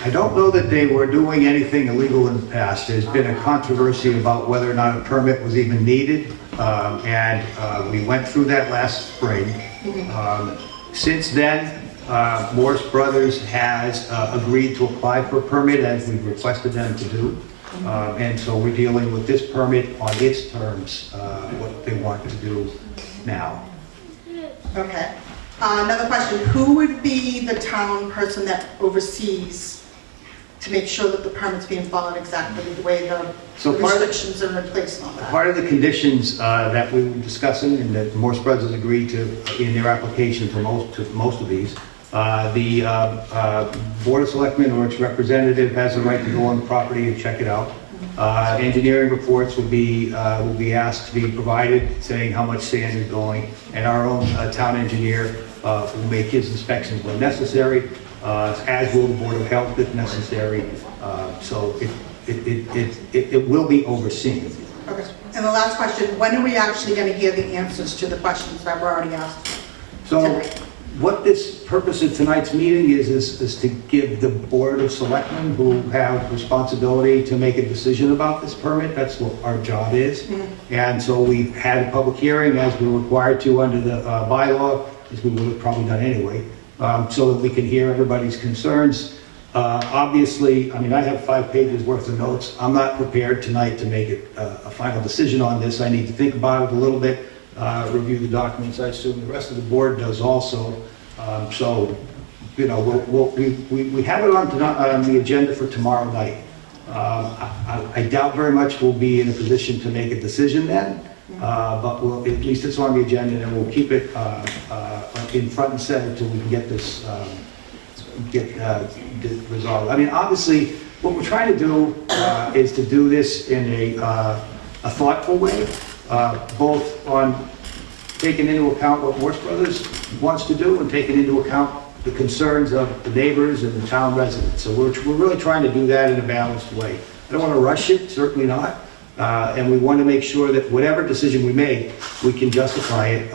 I don't know that they were doing anything illegal in the past. There's been a controversy about whether or not a permit was even needed, and we went through that last spring. Since then, Morse Brothers has agreed to apply for a permit as we've requested them to do. And so we're dealing with this permit on its terms, what they want to do now. Okay. Another question, who would be the town person that oversees to make sure that the permit's being followed exactly the way the restrictions are in place and all that? Part of the conditions that we were discussing and that Morse Brothers agreed to in their application to most of these, the Board of Selectmen or its representative has the right to go on the property and check it out. Engineering reports will be asked to be provided saying how much sand is going, and our own town engineer will make his inspections when necessary, as will the Board of Health if necessary. So it will be overseen. Okay. And the last question, when are we actually going to hear the answers to the questions that were already asked? So what this purpose of tonight's meeting is to give the Board of Selectmen, who have responsibility to make a decision about this permit. That's what our job is. And so we've had a public hearing as we're required to under the bylaw, as we would have probably done anyway, so that we can hear everybody's concerns. Obviously, I mean, I have 5 pages worth of notes. I'm not prepared tonight to make it a final decision on this. I need to think about it a little bit. Review the documents. I assume the rest of the board does also. So, you know, we have it on the agenda for tomorrow night. I doubt very much we'll be in a position to make a decision then, but at least it's on the agenda, and we'll keep it in front and center until we can get this resolved. I mean, obviously, what we're trying to do is to do this in a thoughtful way. Both on taking into account what Morse Brothers wants to do and taking into account the concerns of the neighbors and the town residents. So we're really trying to do that in a balanced way. I don't want to rush it, certainly not. And we want to make sure that whatever decision we make, we can justify it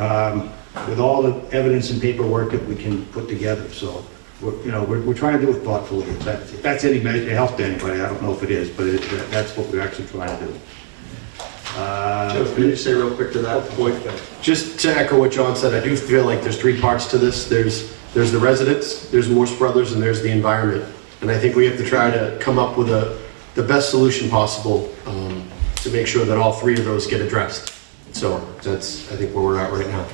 with all the evidence and paperwork that we can put together. So we're trying to do it thoughtfully. If that's any help to anybody, I don't know if it is, but that's what we're actually trying to do. Joe, can I just say real quick to that point? Just to echo what John said, I do feel like there's 3 parts to this. There's the residents, there's Morse Brothers, and there's the environment. And I think we have to try to come up with the best solution possible to make sure that all 3 of those get addressed. So that's, I think, where we're at right now.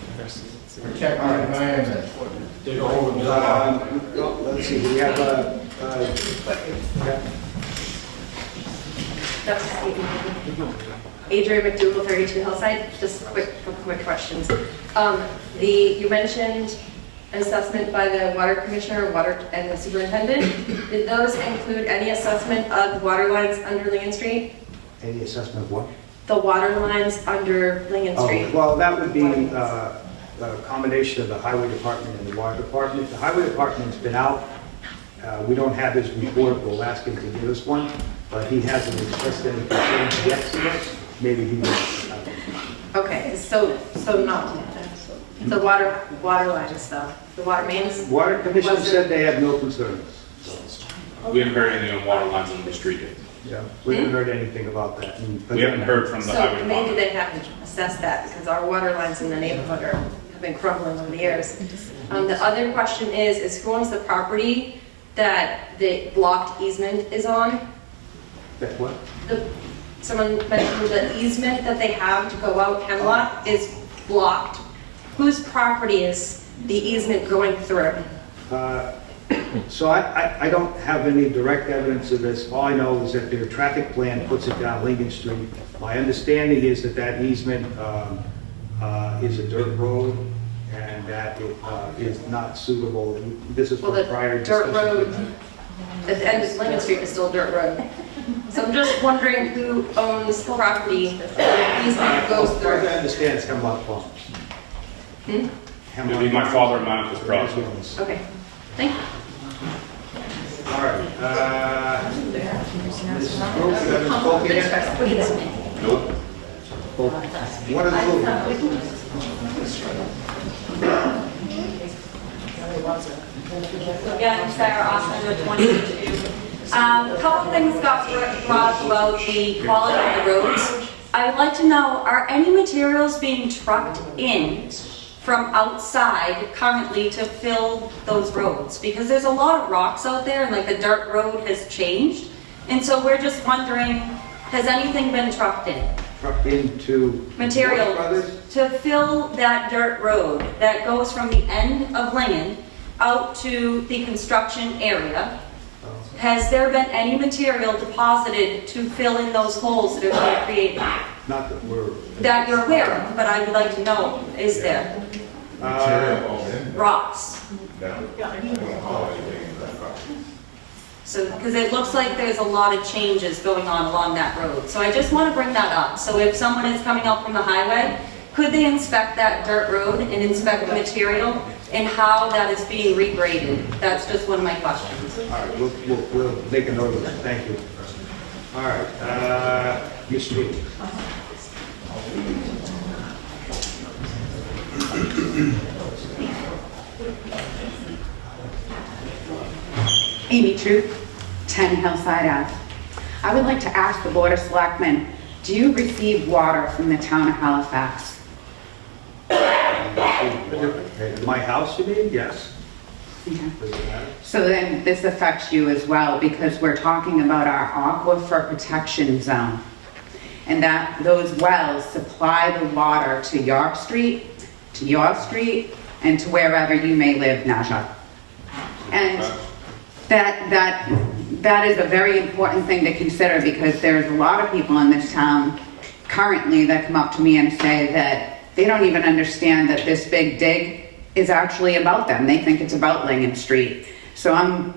Check our environment. Well, let's see, we have Adrian McDougal, 32 Hillside. Just quick questions. You mentioned an assessment by the water commissioner, water and the superintendent. Did those include any assessment of water lines under Lincoln Street? any assessment of what? The water lines under Lincoln Street. Well, that would be a combination of the highway department and the water department. The highway department's been out. We don't have his report. We'll ask him to give us one, but he hasn't expressed any concerns yet to us. Maybe he will. Okay, so not the water line stuff, the water mains? Water commission said they have no concerns. We haven't heard anything on water lines on the street yet. Yeah, we haven't heard anything about that. We haven't heard from the highway So maybe department. they haven't assessed that because our water lines in the neighborhood have been crumbling over the years. The other question is who owns the property that the blocked easement is on? That what? Someone mentioned the easement that they have to go out Hemlock is blocked. Whose property is the easement going through? So I don't have any direct evidence of this. All I know is that their traffic plan puts it down Lincoln Street. My understanding is that that easement is a dirt road and that it is not suitable. This is Well, from the prior dirt discussions. road at the end of Lincoln Street is still dirt road. So I'm just wondering who owns the property that the easement goes As far as I through. understand, it's Hemlock Farms. It'd be my father and Monica's property. Okay, thank you. All right. Mrs. Rose, you haven't spoken yet? Nope. What is Again, Sarah Austin with 22. A couple things got brought up about the quality of the roads. I would like to know, are any materials being trucked in from outside currently to fill those roads? Because there's a lot of rocks out there and like the dirt road has changed. And so we're just wondering, has anything been trucked in? Trucked into Material Warner Brothers? to fill that dirt road that goes from the end of Lincoln out to the construction area. Has there been any material deposited to fill in those holes that are being created? Not that we're... That you're aware of, but I would like to know, is there? Rocks. So, because it looks like there's a lot of changes going on along that road. So I just want to bring that up. So if someone is coming up from the highway, could they inspect that dirt road and inspect the material and how that is being regraded? That's just one of my questions. All right, we'll make a note of that. Thank you. All right, Ms. Street. Amy Troop, 10 Hillside Ave. I would like to ask the Board of Selectmen, do you receive water from the town of Halifax? My house, you mean? Yes. Okay. So then this affects you as well because we're talking about our aquifer protection zone. And that those wells supply the water to York Street, and to wherever you may live, Naja. And that is a very important thing to consider because there's a lot of people in this town currently that come up to me and say that they don't even understand that this big dig is actually about them. They think it's about Lincoln Street. So I'm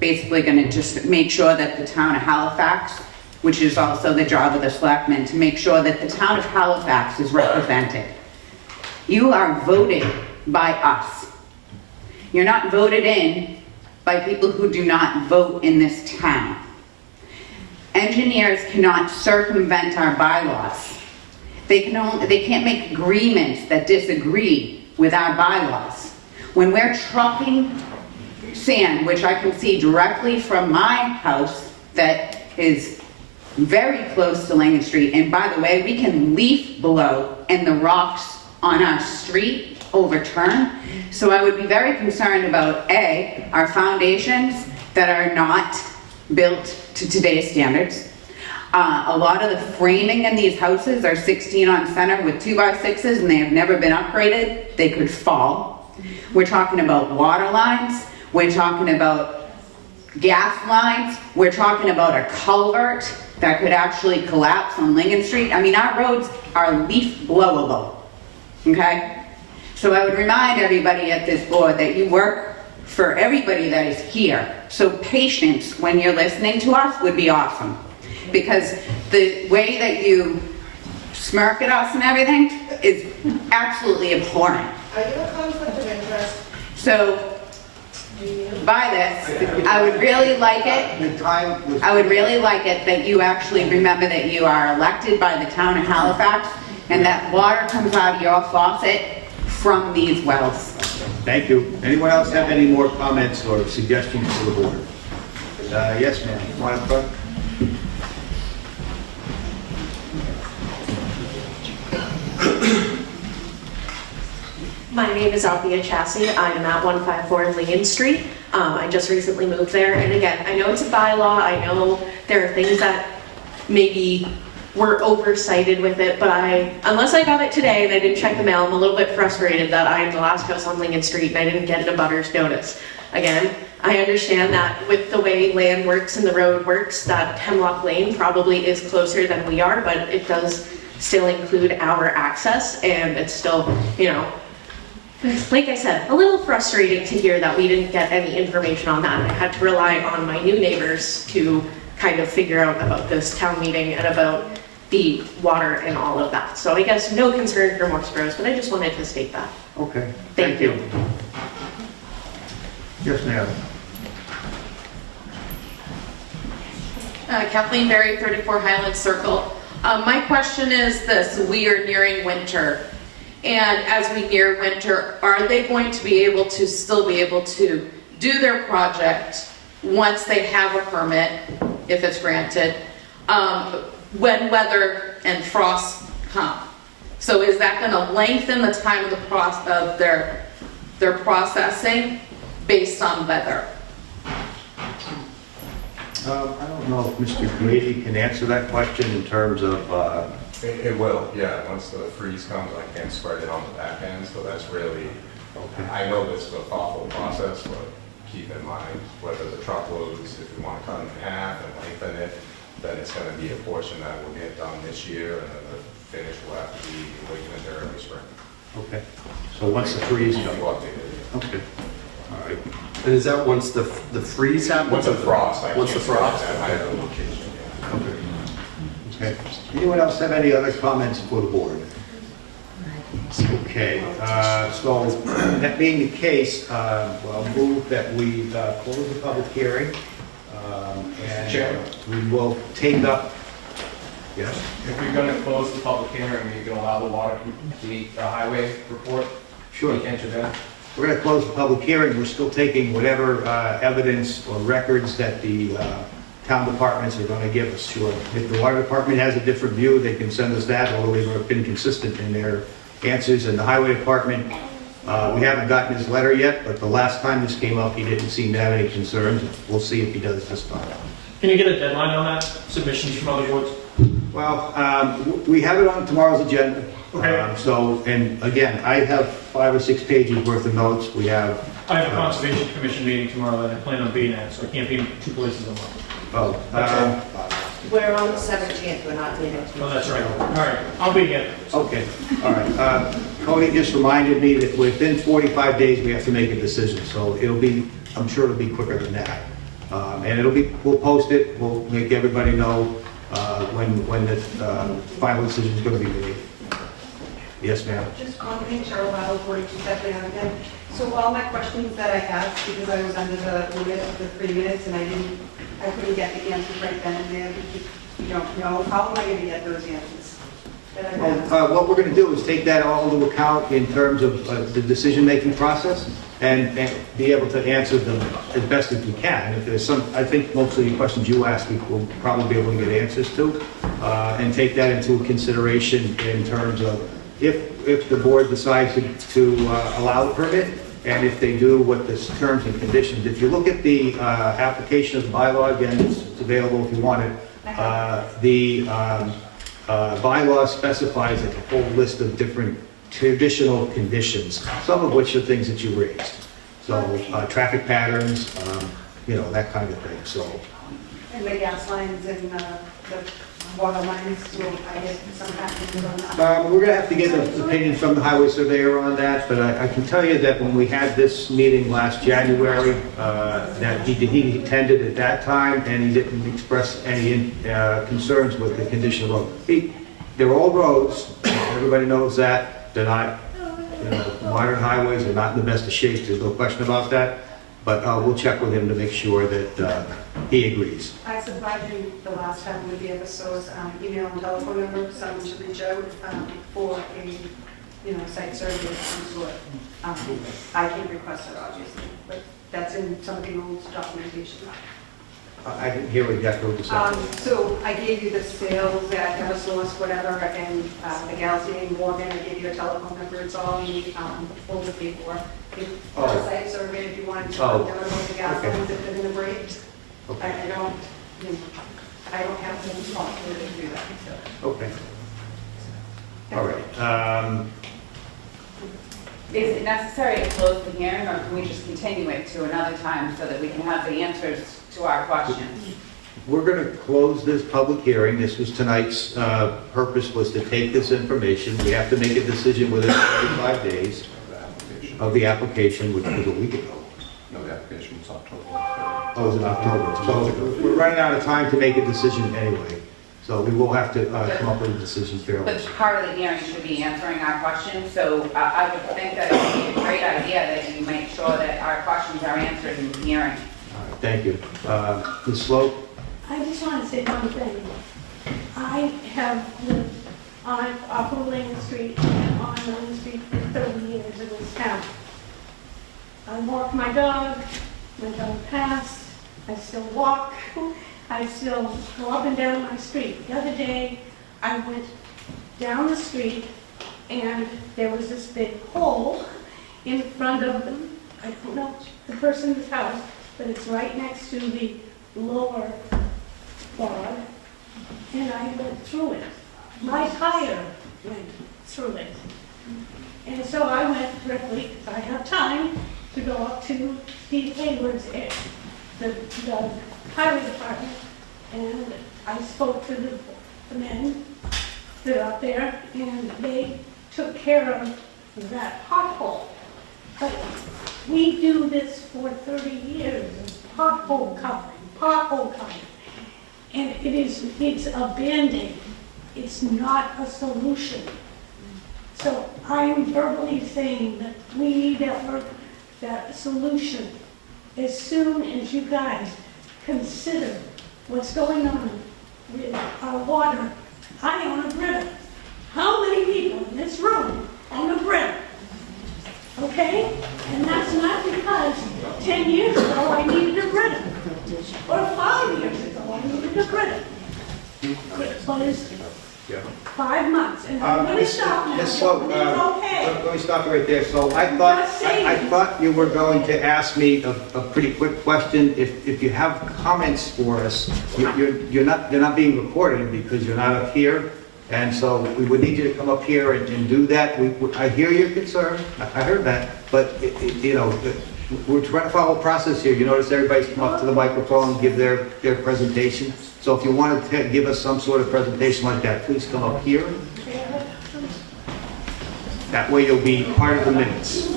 basically going to just make sure that the town of Halifax, which is also the job of the selectmen, to make sure that the town of Halifax is represented. You are voted by us. You're not voted in by people who do not vote in this town. Engineers cannot circumvent our bylaws. They can't make agreements that disagree with our bylaws. When we're trucking sand, which I can see directly from my house that is very close to Lincoln Street, and by the way, we can leaf blow and the rocks on our street overturn. So I would be very concerned about A, our foundations that are not built to today's standards, A lot of the framing in these houses are 16 on center with 2x6s, and they have never been upgraded. They could fall. We're talking about water lines. We're talking about gas lines. We're talking about a culvert that could actually collapse on Lincoln Street. I mean, our roads are leaf blowable, okay? So I would remind everybody at this board that you work for everybody that is here. So patience when you're listening to us would be awesome. Because the way that you smirk at us and everything is absolutely abhorrent. Are you a conflict of interest? So, by this, I would really like it. I would really like it that you actually remember that you are elected by the town of Halifax and that water comes out of your faucet from these wells. Thank you. Anyone else have any more comments or suggestions for the board? Yes, ma'am. Come on up front. My name is Althea Chassie. I'm at 154 Lincoln Street. I just recently moved there, and again, I know it's a bylaw. I know there are things that maybe were oversighted with it, but unless I got it today and I didn't check the mail, I'm a little bit frustrated that I am the last house on Lincoln Street and I didn't get an abutters notice. Again, I understand that with the way land works and the road works, that Hemlock Lane probably is closer than we are, but it does still include our access, and it's still, you know, like I said, a little frustrating to hear that we didn't get any information on that. I had to rely on my new neighbors to kind of figure out about this town meeting and about the water and all of that. So I guess no concern for Morse Bros, but I just wanted to state that. Okay. Thank you. Yes, ma'am. Kathleen Berry, 34 Highland Circle. My question is this: we are nearing winter, and as we near winter, are they going to be able to still be able to do their project once they have a permit, if it's granted, when weather and frost come? So is that going to lengthen the time of the their processing based on weather? I don't know if Mr. Grady can answer that question in terms of... It will, yeah. Once the freeze comes, I can't spread it on the back end, so that's really, I know this is a thoughtful process, but keep in mind whether the truckloads, if we want to cut them in half and lengthen it, then it's going to be a portion that will get done this year, and then the finish will have to be late winter, early spring. Okay. So once the freeze comes... Okay. All right. And is that once the freeze happens? Once the frost. Once the frost? I have a location, yeah. Okay. Anyone else have any other comments for the board? Okay, so that being the case, I'll move that we close the public hearing. And we will take up, yes? If you're going to close the public hearing, you can allow the water, the highway report. Sure. You can enter that. We're going to close the public hearing. We're still taking whatever evidence or records that the town departments are going to give us. Sure. If the water department has a different view, they can send us that, although they've been consistent in their answers. And the highway department, we haven't gotten his letter yet, but the last time this came up, he didn't seem to have any concerns. We'll see if he does this time. Can you get a deadline on that? Submissions from other boards? Well, we have it on tomorrow's agenda. Okay. So, and again, I have 5 or 6 pages worth of notes. We have... I have a Conservation Commission meeting tomorrow that I plan on being at, so I can't be in 2 places at once. Oh, We're on the 17th, we're not meeting. Oh, that's right. All right, I'll be here. okay, all right. Cody just reminded me that within 45 days, we have to make a decision. So it'll be, I'm sure it'll be quicker than that. And it'll be, we'll post it, we'll make everybody know when the final decision is going to be made. Yes, ma'am. Just commenting, Cheryl Battle, 42 Selectmen again. So all my questions that I have, because I was under the limit of the 3 minutes and I couldn't get the answers right then and there, because you don't know, how am I going to get those answers that I have? What we're going to do is take that all into account in terms of the decision-making process and be able to answer them as best as we can. If there's some, I think most of the questions you asked, we will probably be able to get answers to, and take that into consideration in terms of if the board decides to allow the permit, and if they do, what the terms and conditions. If you look at the application of the bylaw, again, it's available if you want it. The bylaw specifies a whole list of different traditional conditions, some of which are things that you raised. So traffic patterns, that kind of thing, so. And the gas lines and the water lines, will I get some happenings on that? We're gonna have to get an opinion from the highway surveyor on that, but I can tell you that when we had this meeting last January, that he attended at that time, and he didn't express any concerns with the condition of the road. They're old roads, everybody knows that. They're not, modern highways are not in the best of shape, there's no question about that. But we'll check with him to make sure that he agrees. I supplied you the last time with the episode's email and telephone number, someone should reach out for a site survey of some sort. I can't request it, obviously, but that's in some of the old documentation. I didn't hear exactly what you said. So I gave you the sales at Eversource, whatever, and the gal's name, Morgan, I gave you a telephone number, it's all in the folder paperwork. Oh. Site survey if you wanted to Oh. know about the gas Okay. lines if they're gonna break. Okay. I don't have the responsibility to do that, so. Okay. All right. Is it necessary to close the hearing, or can we just continue it to another time so that we can have the answers to our questions? We're going to close this public hearing. This was tonight's purpose, was to take this information. We have to make a decision within 45 days of the application, which was a week ago. No, the application was October. Oh, it was in October. So we're running out of time to make a decision anyway. So we will have to come up with a decision fairly. But part of the hearing should be answering our questions, so I would think that it would be a great idea that you make sure that our questions are answered in the hearing. All right, thank you. Ms. Sloat? I just want to say one thing. I have lived off of Lane Street and on Lane Street for 30 years in this town. I walk my dog passed, I still walk, I still go up and down my street. The other day, I went down the street and there was this big hole in front of them. I don't know the person's house, but it's right next to the lower log, and I went through it. My tire went through it. And so I went quickly, because I have time, to go up to Steve Hayward's, the highway department, and I spoke to the men that are up there, and they took care of that pothole. But we do this for 30 years, pothole covering. And it's a Band-Aid. It's not a solution. So I'm verbally saying that we need that solution as soon as you guys consider what's going on with our water. I own a Brita. How many people in this room own a Brita? Okay? And that's not because 10 years ago I needed a Brita. Or 5 years ago I needed a Brita. It was 5 months, and I'm going to stop now. Ms. Sloat, It's okay. let me stop you right there. So I thought you were going to ask me a pretty quick question. If you have comments for us, you're not being recorded because you're not up here. And so we would need you to come up here and do that. I hear your concern, I heard that, but we're trying to follow a process here. You notice everybody's come up to the microphone and give their presentation. So if you want to give us some sort of presentation like that, please come up here. That way you'll be part of the minutes.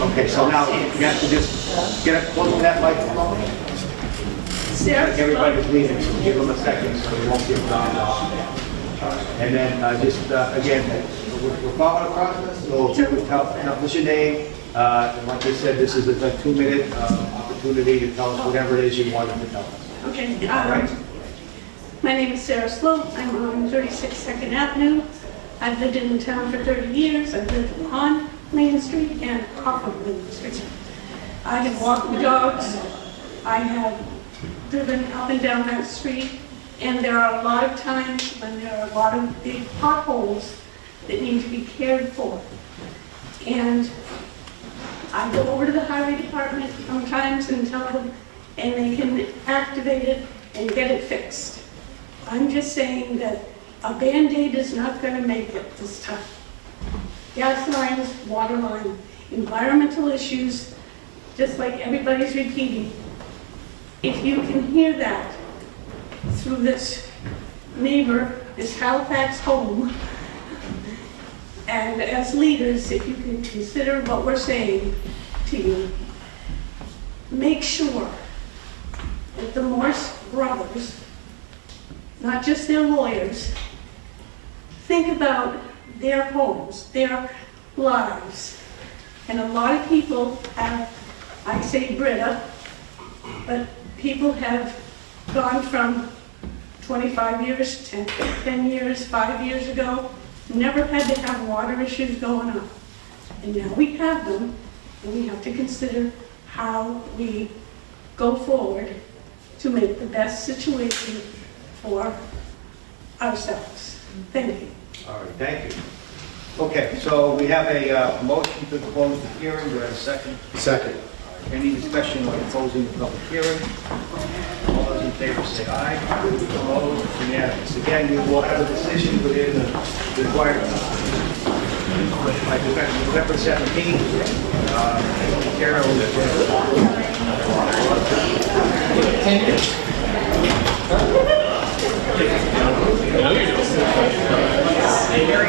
Okay, so now you have to just get up close to that microphone. Everybody's leaving, so give them a second so we won't get drowned off. And then again, we're following a process, so tell us your name. And like I said, this is a 2-minute opportunity to tell us whatever it is you wanted to tell us. Okay. All right? My name is Sarah Sloat. I'm on 36 Second Avenue. I've lived in the town for 30 years. I've lived on Main Street and off of Main Street. I have walked the dogs. I have driven up and down that street. And there are a lot of times when there are a lot of big potholes that need to be cared for. And I go over to the highway department sometimes and tell them, and they can activate it and get it fixed. I'm just saying that a Band-Aid is not gonna make it this time. Gas lines, water line, environmental issues, just like everybody's repeating. If you can hear that through this neighbor, this Halifax home, and as leaders, if you can consider what we're saying to you, make sure that the Morse brothers, not just their lawyers, think about their homes, their lives. And a lot of people have, I say Britta, but people have gone from 25 years, 10 years, 5 years ago, never had to have water issues going on. And now we have them, and we have to consider how we go forward to make the best situation for ourselves. Thank you. All right, thank you. Okay, so we have a motion to close the hearing. Do I have a second? Second. Any discussion on closing the public hearing? All those in favor say aye. Opposed? Unanimous. Again, we will have a decision within the required by November 17th. Carol Very